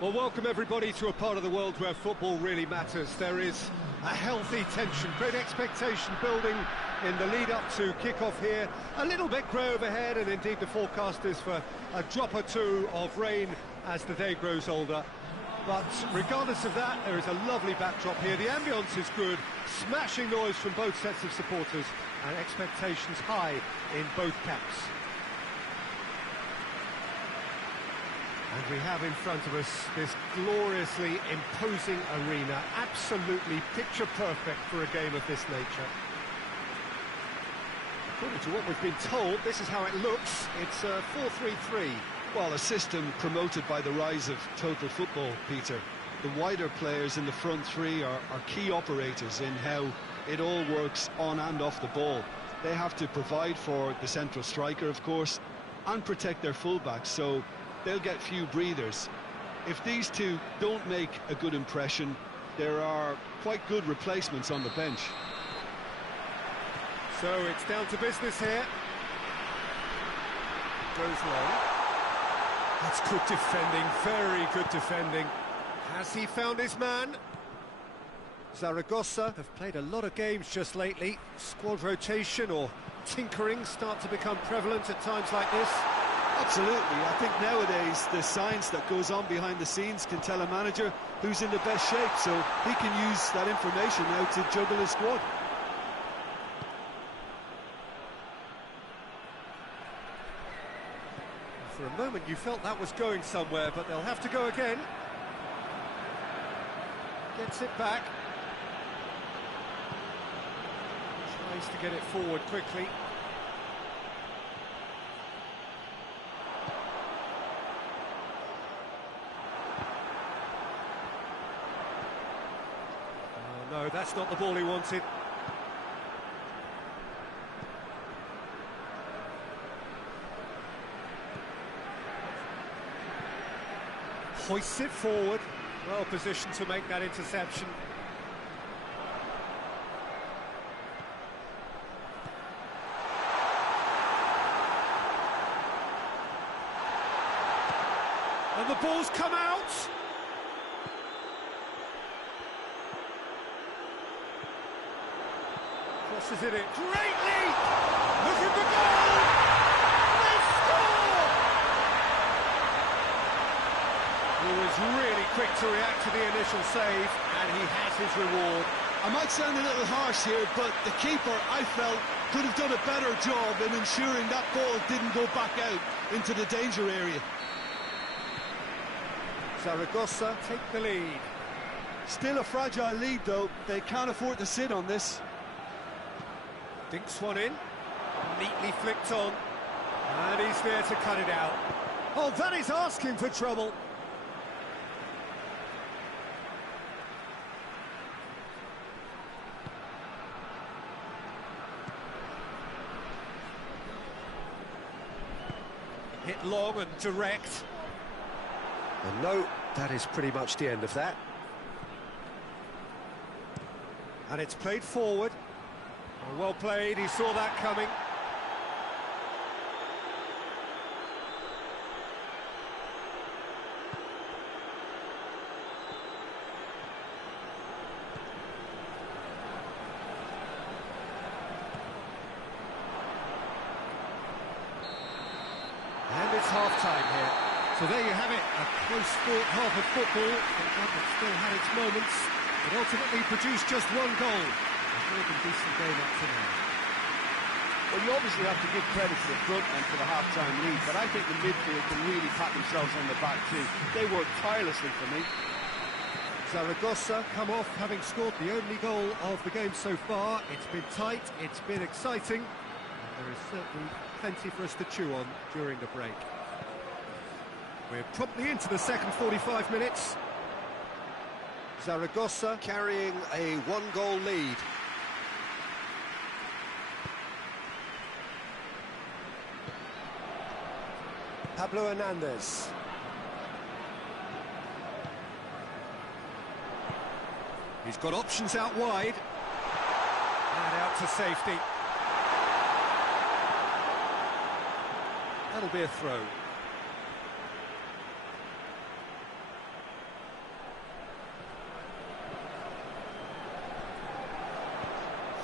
Well, welcome everybody to a part of the world where football really matters. There is a healthy tension, great expectation building in the lead-up to kick-off here. A little bit grey overhead, and indeed the forecast is for a drop or two of rain as the day grows older. But regardless of that, there is a lovely backdrop here. The ambience is good, smashing noise from both sets of supporters, and expectations high in both camps. And we have in front of us this gloriously imposing arena, absolutely picture-perfect for a game of this nature. According to what we've been told, this is how it looks. It's 4-3-3. Well, a system promoted by the rise of total football, Peter. The wider players in the front three are key operators in how it all works on and off the ball. They have to provide for the central striker, of course, and protect their fullbacks, so they'll get few breathers. If these two don't make a good impression, there are quite good replacements on the bench. So it's down to business here. Goes long. That's good defending, very good defending. Has he found his man? Zaragoza have played a lot of games just lately. Squad rotation or tinkering start to become prevalent at times like this. Absolutely. I think nowadays the science that goes on behind the scenes can tell a manager who's in the best shape, so he can use that information now to juggle his squad. For a moment you felt that was going somewhere, but they'll have to go again. Gets it back. Tries to get it forward quickly. No, that's not the ball he wanted. Hoists it forward. Well positioned to make that interception. And the ball's come out. Crosses it in. Great lead! Look at the goal! They score! He was really quick to react to the initial save, and he has his reward. I might sound a little harsh here, but the keeper, I felt, could have done a better job in ensuring that ball didn't go back out into the danger area. Zaragoza take the lead. Still a fragile lead, though. They can't afford to sit on this. Dinks one in, neatly flicked on, and he's there to cut it out. Oh, that is asking for trouble. Hit long and direct. And no, that is pretty much the end of that. And it's played forward. Well played, he saw that coming. And it's half-time here. So there you have it, a close-fought half of football, but it still had its moments. It ultimately produced just one goal. More than decent game up to now. Well, you obviously have to give credit to the front and for the half-time lead, but I think the midfield can really pat themselves on the back too. They worked tirelessly for me. Zaragoza come off having scored the only goal of the game so far. It's been tight, it's been exciting, and there is certainly plenty for us to chew on during the break. We're promptly into the second 45 minutes. Zaragoza carrying a one-goal lead. Pablo Hernandez. He's got options out wide. And out to safety. That'll be a throw.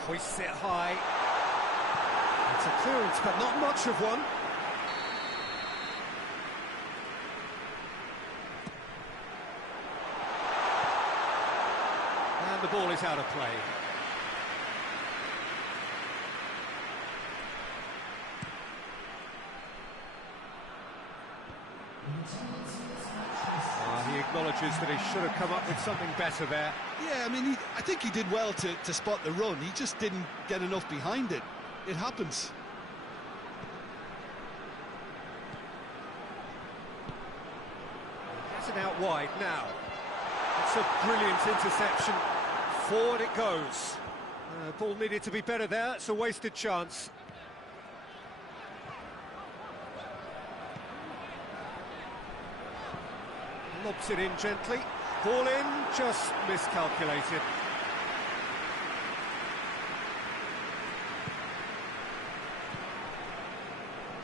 Hoists it high. It's a clearance, but not much of one. And the ball is out of play. He acknowledges that he should have come up with something better there. Yeah, I mean, I think he did well to spot the run. He just didn't get enough behind it. It happens. Gets it out wide now. It's a brilliant interception. Forward it goes. Ball needed to be better there. It's a wasted chance. Lobs it in gently. Ball in, just miscalculated.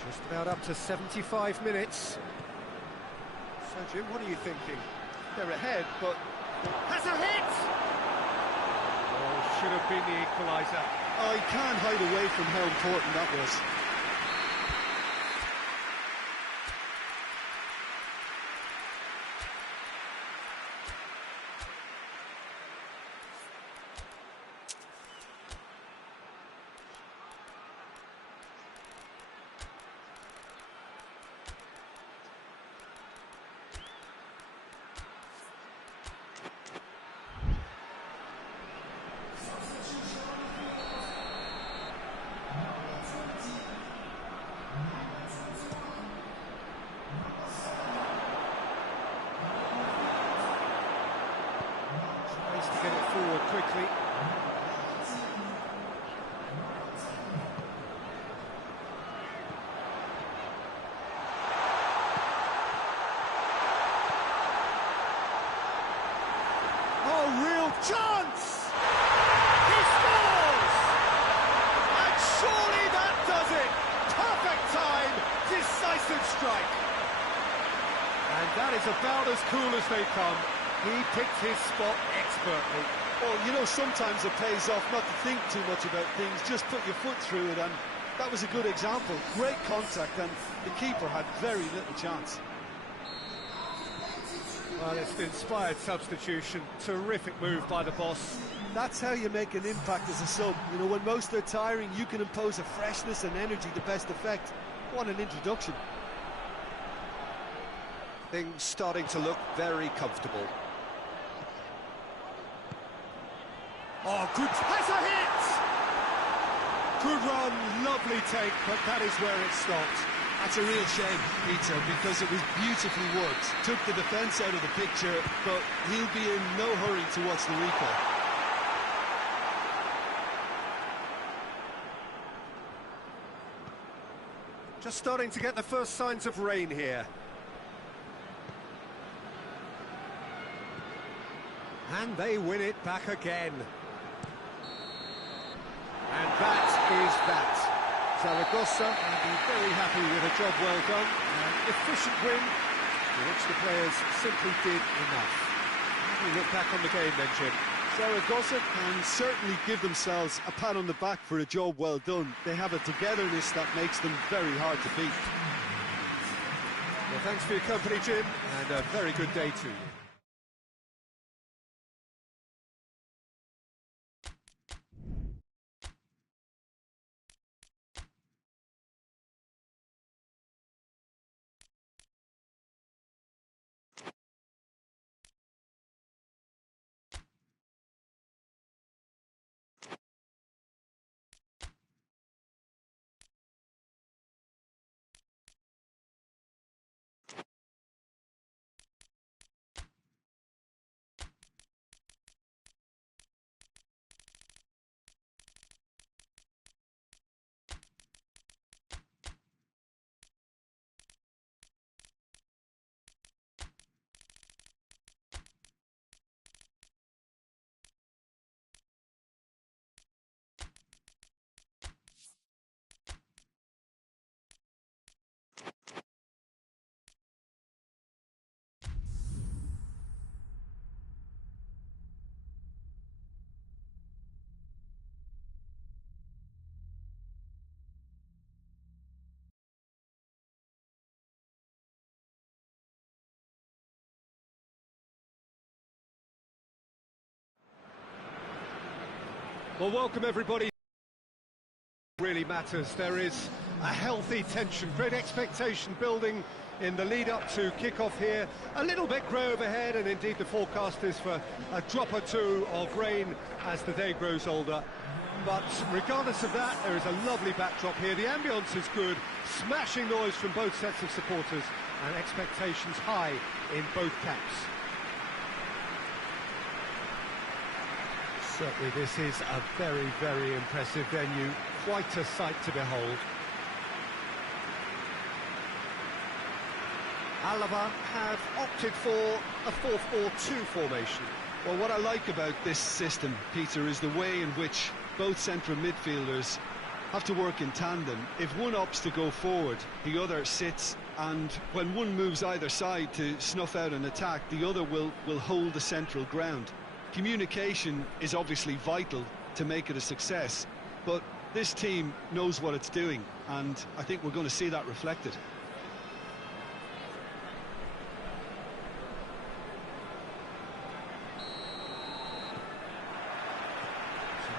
Just about up to 75 minutes. So, Jim, what are you thinking? They're ahead, but... Has a hit! Oh, should have been the equaliser. Oh, he can't hide away from how important that was. To get it forward quickly. Oh, real chance! He scores! And surely that does it! Perfect time, decisive strike. And that is about as cool as they come. He picked his spot expertly. Well, you know, sometimes it pays off not to think too much about things, just put your foot through it, and that was a good example. Great contact, and the keeper had very little chance. Well, it's an inspired substitution. Terrific move by the boss. That's how you make an impact as a sub. You know, when most are tiring, you can impose a freshness and energy to best effect. What an introduction. Things starting to look very comfortable. Oh, good, has a hit! Good run, lovely take, but that is where it stopped. That's a real shame, Peter, because it was beautifully worked. Took the defence out of the picture, but he'll be in no hurry to watch the replay. Just starting to get the first signs of rain here. And they win it back again. And that is that. Zaragoza will be very happy with a job well done. An efficient win, in which the players simply did enough. How do you look back on the game then, Jim? Zaragoza can certainly give themselves a pat on the back for a job well done. They have a togetherness that makes them very hard to beat. Well, thanks for your company, Jim, and a very good day to you. Well, welcome everybody. Really matters. There is a healthy tension, great expectation building in the lead up to kick-off here. A little bit grey overhead, and indeed the forecast is for a drop or two of rain as the day grows older. But regardless of that, there is a lovely backdrop here. The ambience is good, smashing noise from both sets of supporters, and expectations high in both camps. Certainly this is a very, very impressive venue, quite a sight to behold. ALAVÉS have opted for a 4-4-2 formation. Well, what I like about this system, Peter, is the way in which both central midfielders have to work in tandem. If one opts to go forward, the other sits, and when one moves either side to snuff out an attack, the other will hold the central ground. Communication is obviously vital to make it a success, but this team knows what it's doing, and I think we're going to see that reflected. So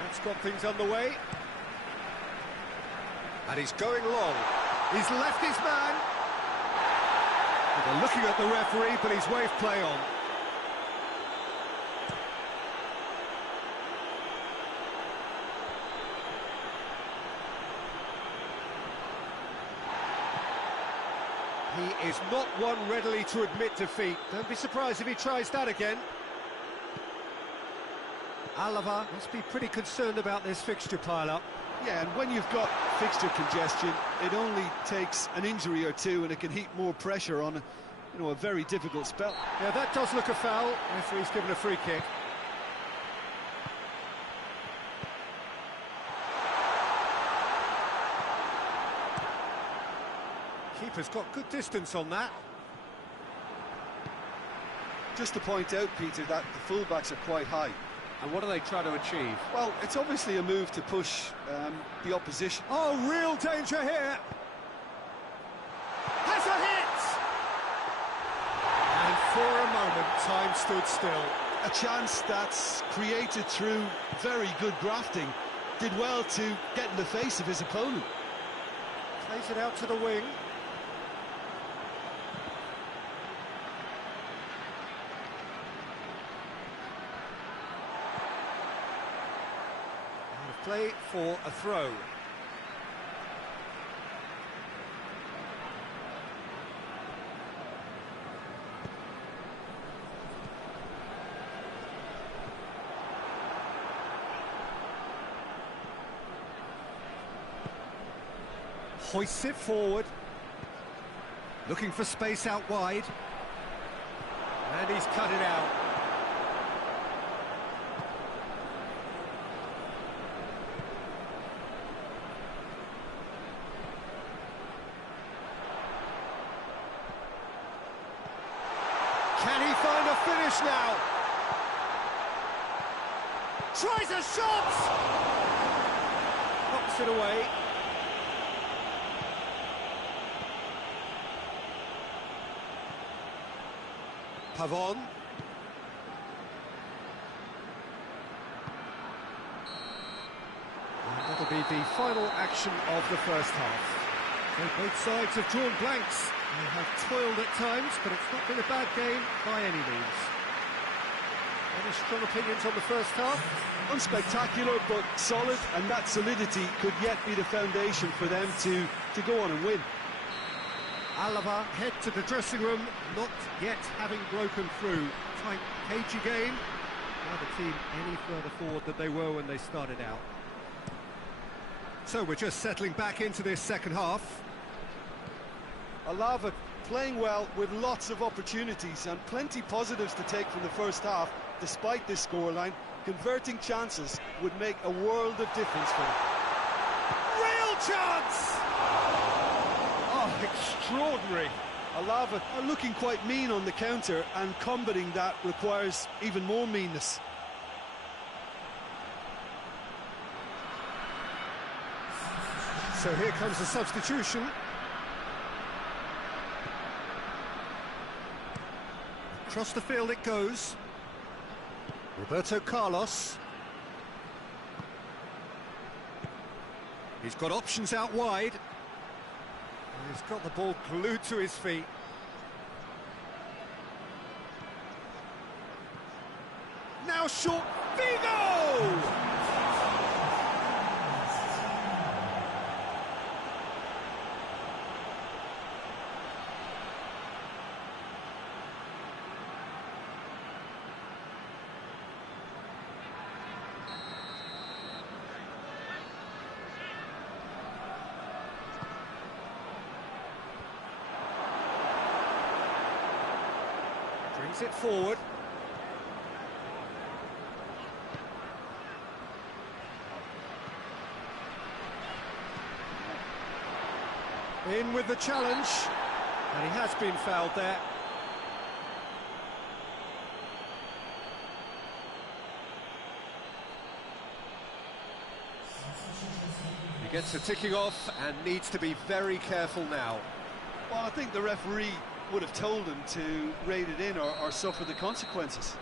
that's got things underway. And he's going long. He's left his man. They're looking at the referee, but he's waved play on. He is not one readily to admit defeat. Don't be surprised if he tries that again. ALAVÉS must be pretty concerned about this fixture pile-up. Yeah, and when you've got fixture congestion, it only takes an injury or two and it can heap more pressure on, a very difficult spell. Yeah, that does look a foul. Referee's given a free kick. Keeper's got good distance on that. Just to point out, Peter, that the fullbacks are quite high. And what are they trying to achieve? Well, it's obviously a move to push the opposition. Oh, real danger here. Has a hit! And for a moment, time stood still. A chance that's created through very good grafting. Did well to get in the face of his opponent. Plays it out to the wing. Play for a throw. Hoists it forward. Looking for space out wide. And he's cut it out. Can he find a finish now? Tries a shot! Knocks it away. Pavon. And that'll be the final action of the first half. So both sides have drawn blanks. They have toiled at times, but it's not been a bad game by any means. Any strong opinions on the first half? Unspectacular, but solid, and that solidity could yet be the foundation for them to go on and win. ALAVÉS head to the dressing room, not yet having broken through. Tight, cagey game. Now the team any further forward than they were when they started out. So we're just settling back into this second half. ALAVÉS playing well with lots of opportunities and plenty positives to take from the first half. Despite this scoreline, converting chances would make a world of difference for them. Real chance! Oh, extraordinary. ALAVÉS are looking quite mean on the counter, and combating that requires even more meanness. So here comes the substitution. Across the field it goes. Roberto Carlos. He's got options out wide. He's got the ball glued to his feet. Now short, VIGO! Brings it forward. In with the challenge, and he has been fouled there. He gets the ticking off and needs to be very careful now. Well, I think the referee would have told him to rate it in or suffer the consequences.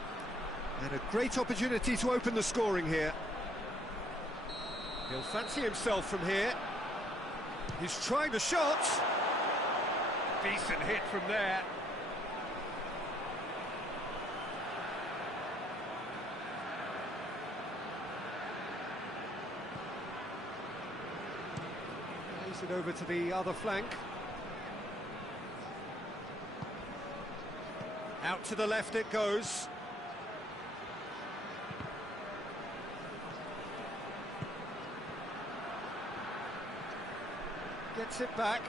And a great opportunity to open the scoring here. He'll fancy himself from here. He's trying the shot. Decent hit from there. Plays it over to the other flank. Out to the left it goes. Gets it back.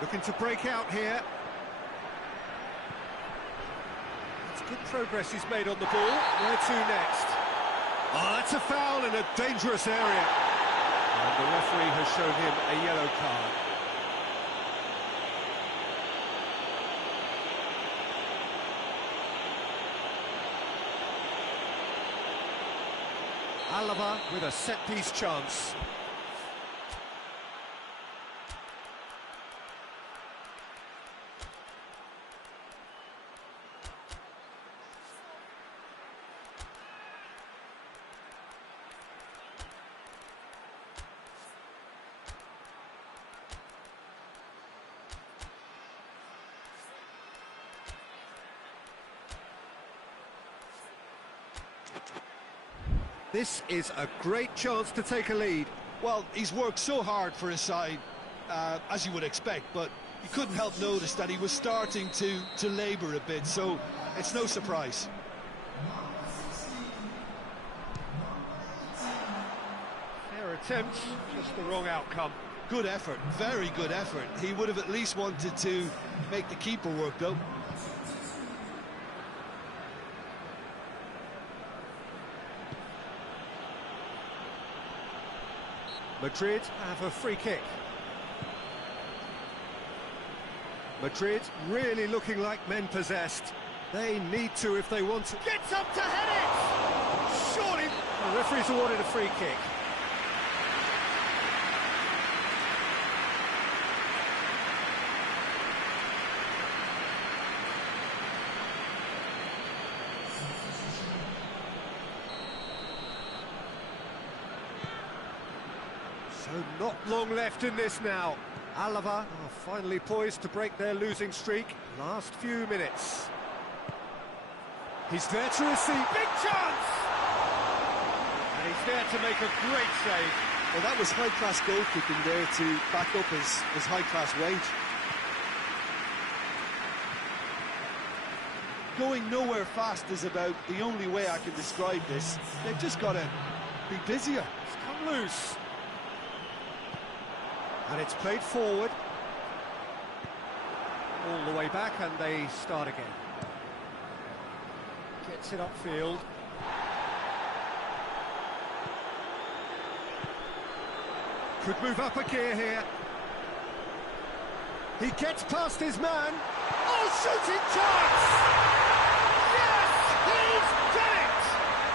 Looking to break out here. It's good progress he's made on the ball. Where to next? Oh, that's a foul in a dangerous area. And the referee has shown him a yellow card. Alava with a set-piece chance. This is a great chance to take a lead. Well, he's worked so hard for his side, as you would expect, but you couldn't help notice that he was starting to labour a bit, so it's no surprise. Fair attempt, just the wrong outcome. Good effort, very good effort. He would have at least wanted to make the keeper work, though. Madrid have a free kick. Madrid really looking like men possessed. They need to if they want to. Gets up to head it! Surely! The referee's awarded a free kick. So not long left in this now. Alava are finally poised to break their losing streak. Last few minutes. He's there to receive. Big chance! And he's there to make a great save. Well, that was high-class goalkeeping there to back up his high-class wage. Going nowhere fast is about the only way I can describe this. They've just got to be busier. It's come loose. And it's played forward. All the way back, and they start again. Gets it upfield. Could move up a gear here. He gets past his man. Oh, shooting chance! Yes, he's done it!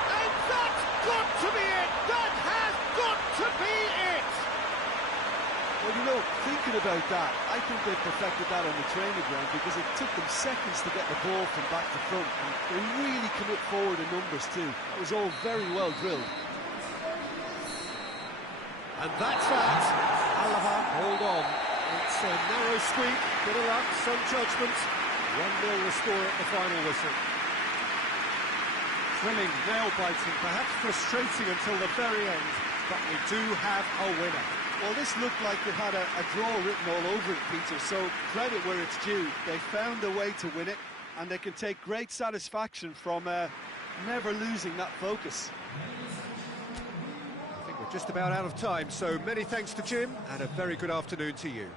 And that's got to be it! That has got to be it! Well, you know, thinking about that, I think they've perfected that on the training ground because it took them seconds to get the ball from back to front, and they really commit forward in numbers too. It was all very well drilled. And that's that. ALAVÉS, hold on. It's a narrow squeak, bit of luck, some judgment. 1-0 the score at the final whistle. Thrilling, nail-biting, perhaps frustrating until the very end, but we do have a winner. Well, this looked like it had a draw written all over it, Peter, so credit where it's due. They found a way to win it, and they can take great satisfaction from never losing that focus. I think we're just about out of time, so many thanks to Jim, and a very good afternoon to you.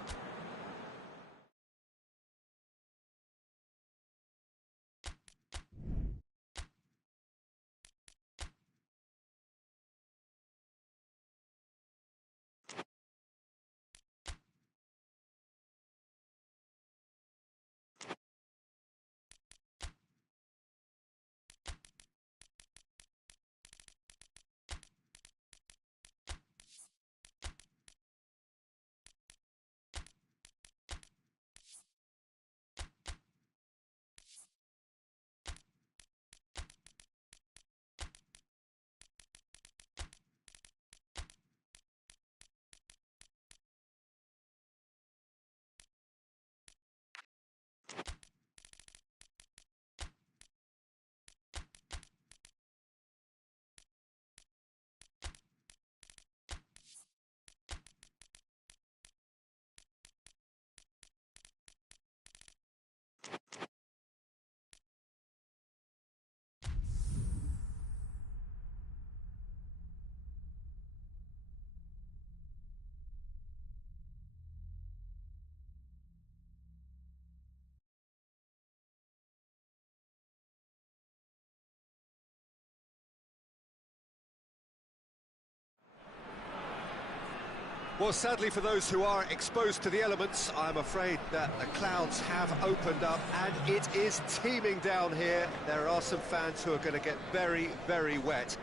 Well, sadly for those who are exposed to the elements, I'm afraid that the clouds have opened up and it is teeming down here. There are some fans who are going to get very, very wet.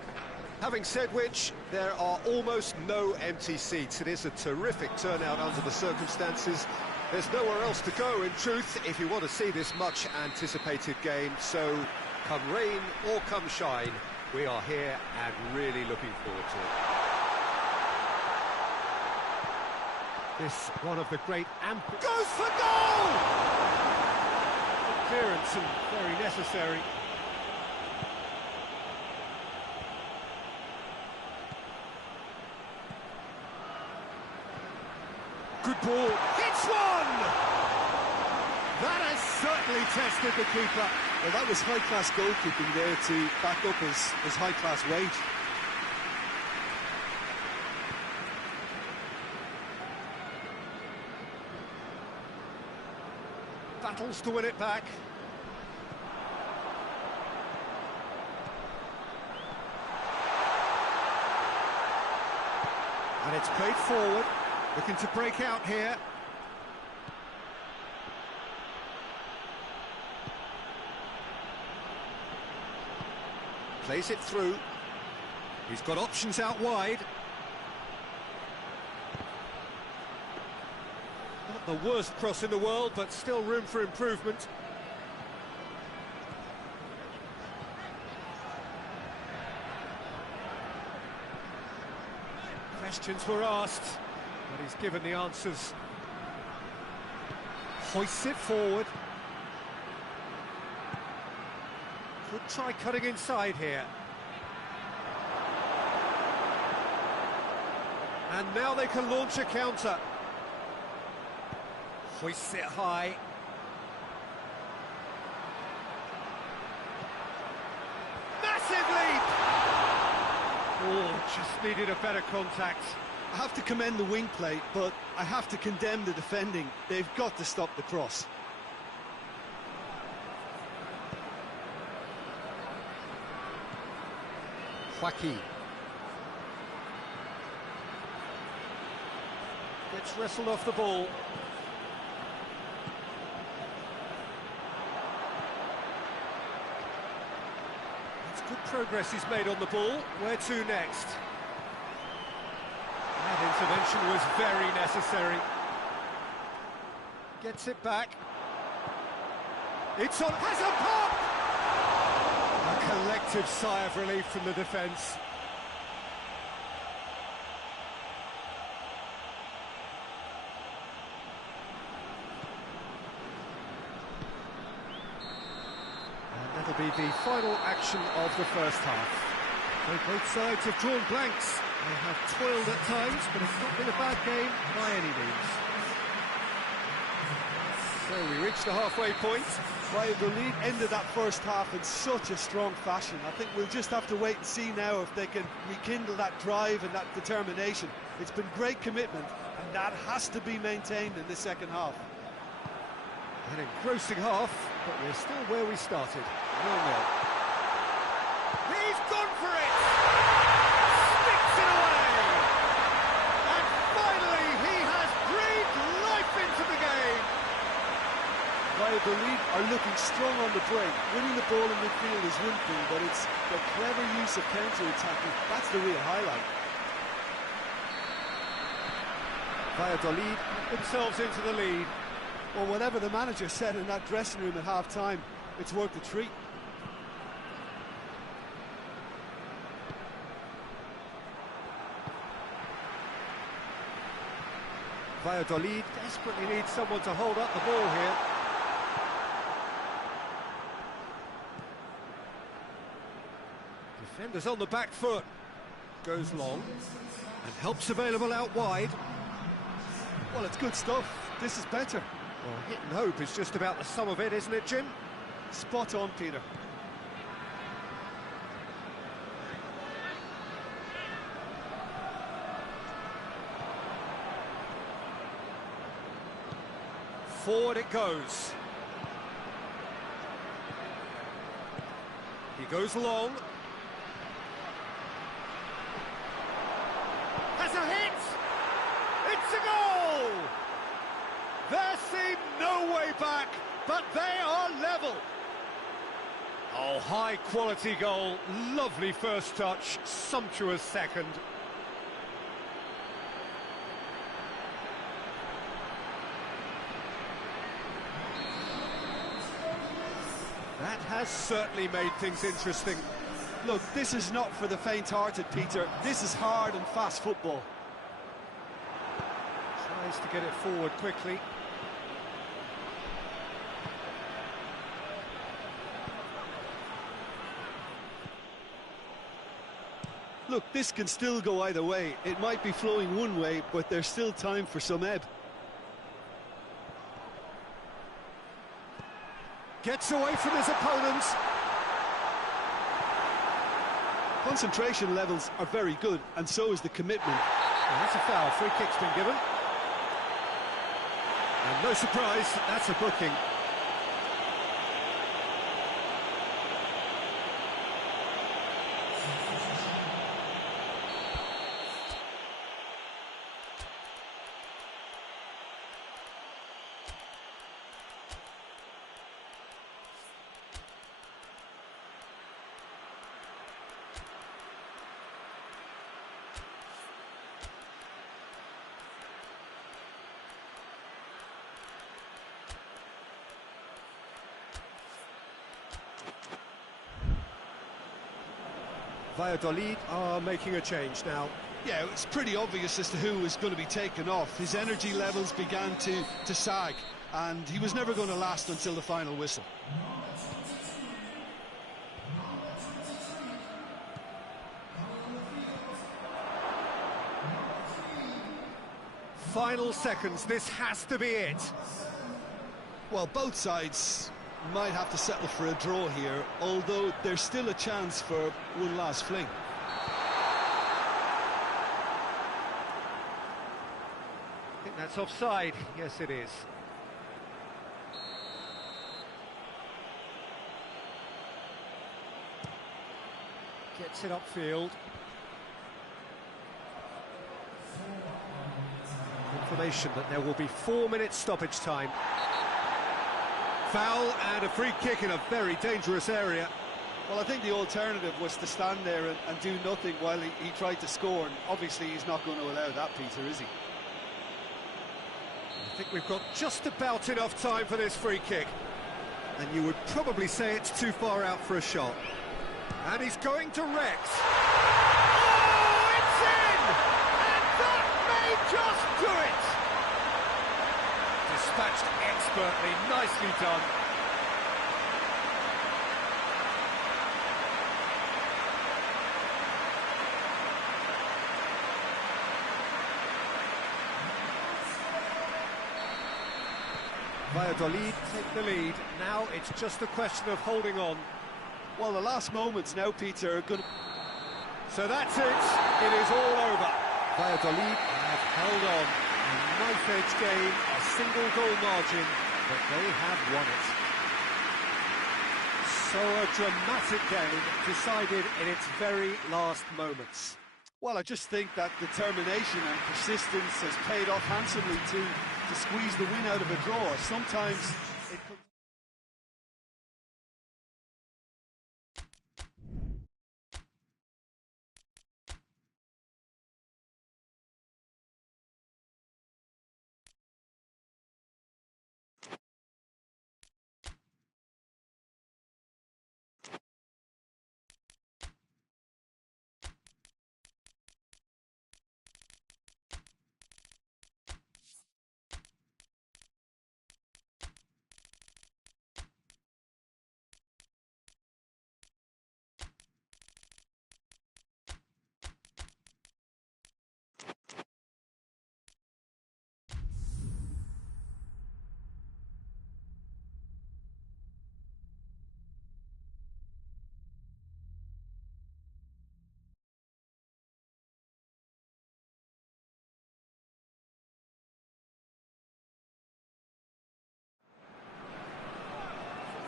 Having said which, there are almost no empty seats. It is a terrific turnout under the circumstances. There's nowhere else to go, in truth, if you want to see this much-anticipated game. So, come rain or come shine, we are here and really looking forward to it. This one of the great goes for goal! Good clearance and very necessary. Good ball, hits one! That has certainly tested the keeper. Well, that was high-class goalkeeping there to back up his high-class wage. Battles to win it back. And it's played forward, looking to break out here. Plays it through. He's got options out wide. Not the worst cross in the world, but still room for improvement. Questions were asked, but he's given the answers. Hoists it forward. Could try cutting inside here. And now they can launch a counter. Hoists it high. Massive leap! Oh, just needed a better contact. I have to commend the wing play, but I have to condemn the defending. They've got to stop the cross. Joaquin. Gets wrestled off the ball. It's good progress he's made on the ball. Where to next? That intervention was very necessary. Gets it back. It's on, has a pop! A collective sigh of relief from the defence. be the final action of the first half. So both sides have drawn blanks. They have toiled at times, but it's not been a bad game by any means. So we reached the halfway point. Valladolid ended that first half in such a strong fashion. I think we'll just have to wait and see now if they can rekindle that drive and that determination. It's been great commitment, and that has to be maintained in the second half. An engrossing half, but we're still where we started. 0-0. He's gone for it! Sticks it away! And finally, he has breathed life into the game! Valladolid are looking strong on the break. Winning the ball in midfield is one thing, but it's the clever use of counter-attacking. That's the real highlight. Valladolid put themselves into the lead. Well, whatever the manager said in that dressing room at half-time, it's worth a treat. Valladolid desperately needs someone to hold up the ball here. Defenders on the back foot. Goes long and helps available out wide. Well, it's good stuff. This is better. Well, hit and hope is just about the sum of it, isn't it, Jim? Spot on, Peter. Forward it goes. He goes long. Has a hit! It's a goal! There seemed no way back, but they are level. Oh, high-quality goal. Lovely first touch, sumptuous second. That has certainly made things interesting. Look, this is not for the faint-hearted, Peter. This is hard and fast football. Tries to get it forward quickly. Look, this can still go either way. It might be flowing one way, but there's still time for some ebb. Gets away from his opponents. Concentration levels are very good, and so is the commitment. Well, that's a foul. Free kick's been given. And no surprise, that's a booking. Valladolid are making a change now. Yeah, it's pretty obvious as to who was going to be taken off. His energy levels began to sag, and he was never going to last until the final whistle. Final seconds, this has to be it. Well, both sides might have to settle for a draw here, although there's still a chance for one last fling. I think that's offside. Yes, it is. Gets it upfield. Information that there will be 4 minutes stoppage time. Foul and a free kick in a very dangerous area. Well, I think the alternative was to stand there and do nothing while he tried to score, and obviously he's not going to allow that, Peter, is he? I think we've got just about enough time for this free kick. And you would probably say it's too far out for a shot. And he's going to Rex. Oh, it's in! And that may just do it! Dispatched expertly, nicely done. Valladolid take the lead. Now it's just a question of holding on. Well, the last moments now, Peter, are good. So that's it. It is all over. Valladolid have held on. A knife-edge game, a single goal margin, but they have won it. So a dramatic game decided in its very last moments. Well, I just think that determination and persistence has paid off handsomely to squeeze the win out of a draw. Sometimes it comes...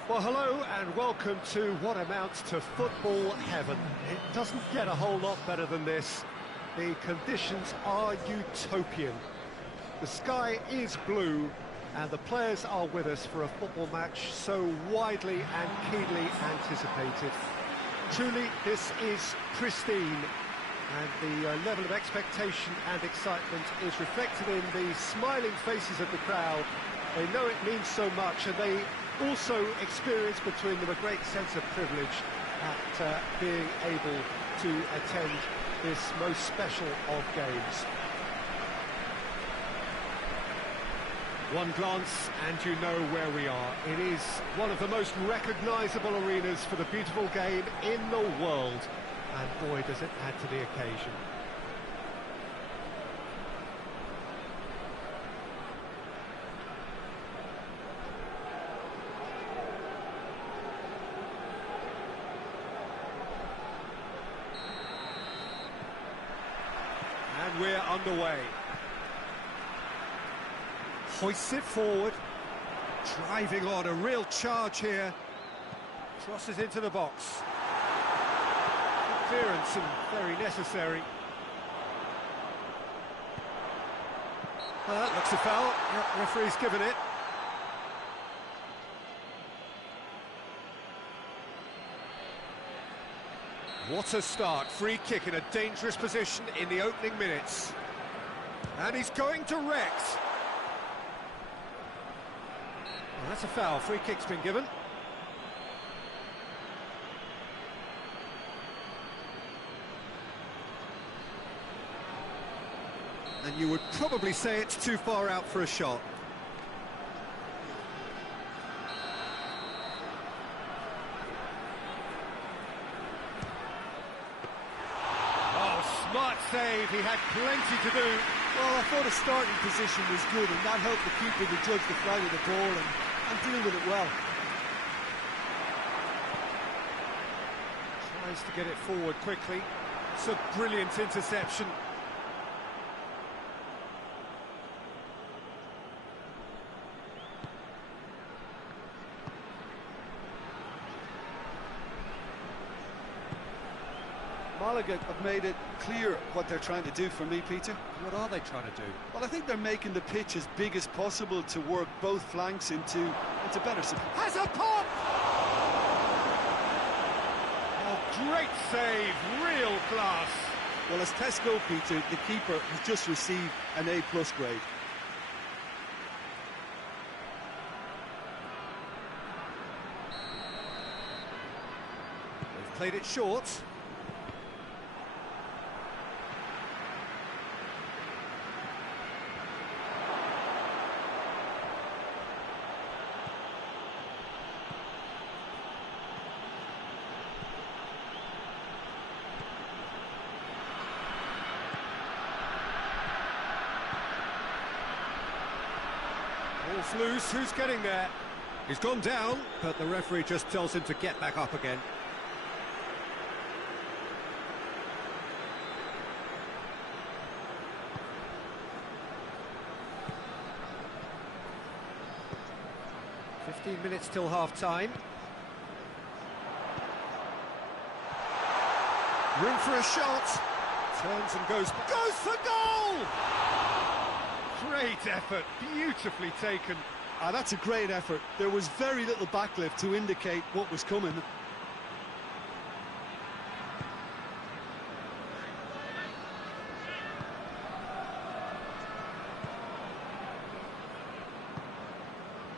Well, hello and welcome to what amounts to football heaven. It doesn't get a whole lot better than this. The conditions are utopian. The sky is blue and the players are with us for a football match so widely and keenly anticipated. Truly, this is pristine, and the level of expectation and excitement is reflected in the smiling faces of the crowd. They know it means so much, and they also experience between them a great sense of privilege at being able to attend this most special of games. One glance and you know where we are. It is one of the most recognisable arenas for the beautiful game in the world, and boy does it add to the occasion. And we're underway. Hoists it forward, driving on a real charge here. Crosses into the box. Good clearance and very necessary. Well, that looks a foul. Yep, referee's given it. What a start. Free kick in a dangerous position in the opening minutes. And he's going direct. Well, that's a foul. Free kick's been given. And you would probably say it's too far out for a shot. Smart save, he had plenty to do. Well, I thought his starting position was good, and that helped the keeper to judge the flight of the ball and deal with it well. Tries to get it forward quickly. It's a brilliant interception. Málaga have made it clear what they're trying to do for me, Peter. What are they trying to do? Well, I think they're making the pitch as big as possible to work both flanks into better support. Has a pop! Oh, great save, real class. Well, as tests go, Peter, the keeper has just received an A+ grade. They've played it short. It's loose, who's getting there? He's gone down, but the referee just tells him to get back up again. Minutes till half-time. Room for a shot. Turns and goes for goal! Great effort, beautifully taken. That's a great effort. There was very little backlift to indicate what was coming.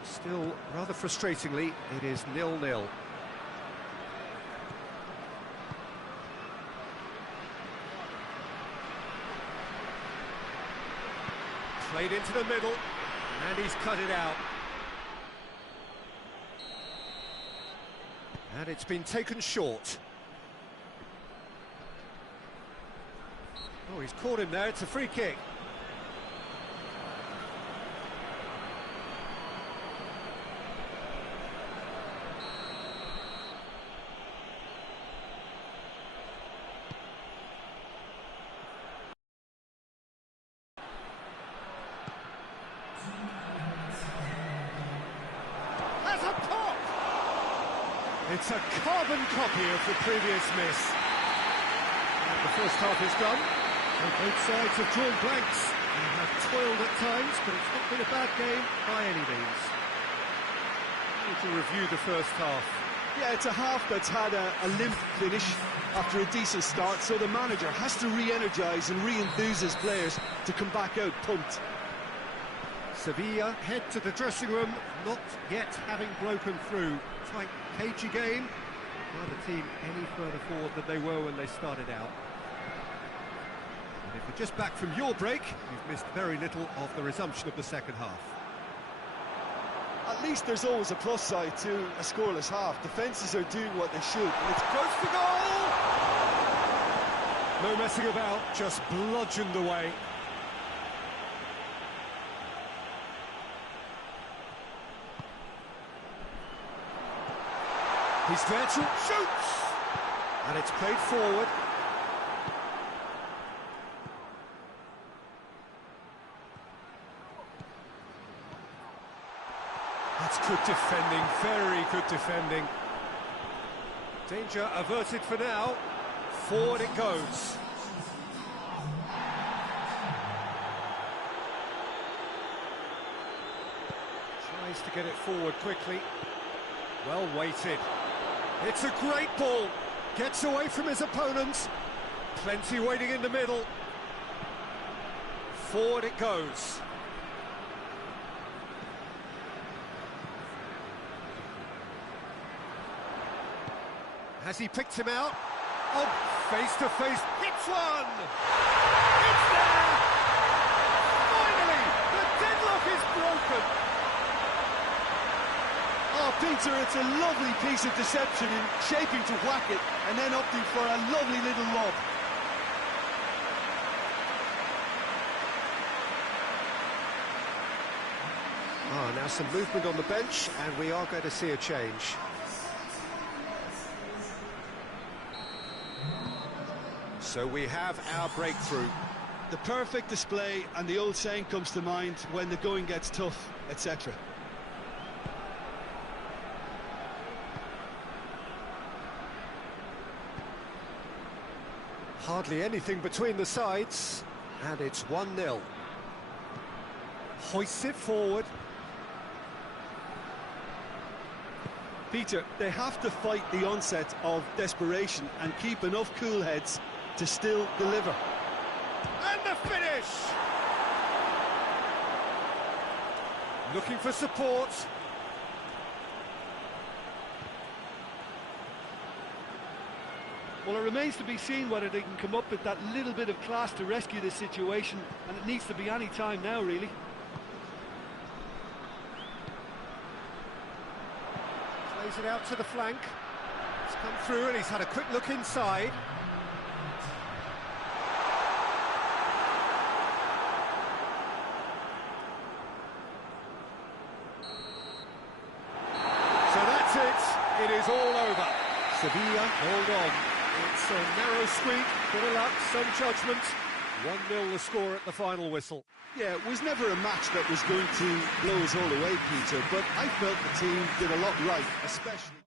Still, rather frustratingly, it is 0-0. Played into the middle, and he's cut it out. And it's been taken short. Oh, he's caught him there, it's a free kick. It's a carbon copy of the previous miss. And the first half is done, and both sides have drawn blanks and have toiled at times, but it's not been a bad game by any means. Need to review the first half. Yeah, it's a half that's had a limp finish after a decent start, so the manager has to re-energise and re-enthuse his players to come back out pumped. Sevilla head to the dressing room, not yet having broken through. Tight, cagey game. Neither team any further forward than they were when they started out. And if you're just back from your break, you've missed very little of the resumption of the second half. At least there's always a plus side to a scoreless half. Defences are doing what they should. And it's goes for goal! No messing about, just bludgeoned away. He's there to shoots! And it's played forward. That's good defending, very good defending. Danger averted for now. Forward it goes. Tries to get it forward quickly. Well weighted. It's a great ball. Gets away from his opponents. Plenty waiting in the middle. Forward it goes. Has he picked him out? Oh, face to face. Hits one! It's there! Finally, the deadlock is broken. Oh, Peter, it's a lovely piece of deception in shaping to whack it and then opting for a lovely little lob. Now some movement on the bench, and we are going to see a change. So we have our breakthrough. The perfect display, and the old saying comes to mind, when the going gets tough, etc. Hardly anything between the sides, and it's 1-0. Hoists it forward. Peter, they have to fight the onset of desperation and keep enough cool heads to still deliver. And the finish! Looking for support. Well, it remains to be seen whether they can come up with that little bit of class to rescue this situation, and it needs to be any time now, really. Plays it out to the flank. It's come through and he's had a quick look inside. it is all over. Sevilla hold on. It's a narrow squeak, bit of luck, some judgment. 1-0 the score at the final whistle. Yeah, it was never a match that was going to blow us all away, Peter, but I felt the team did a lot right, especially...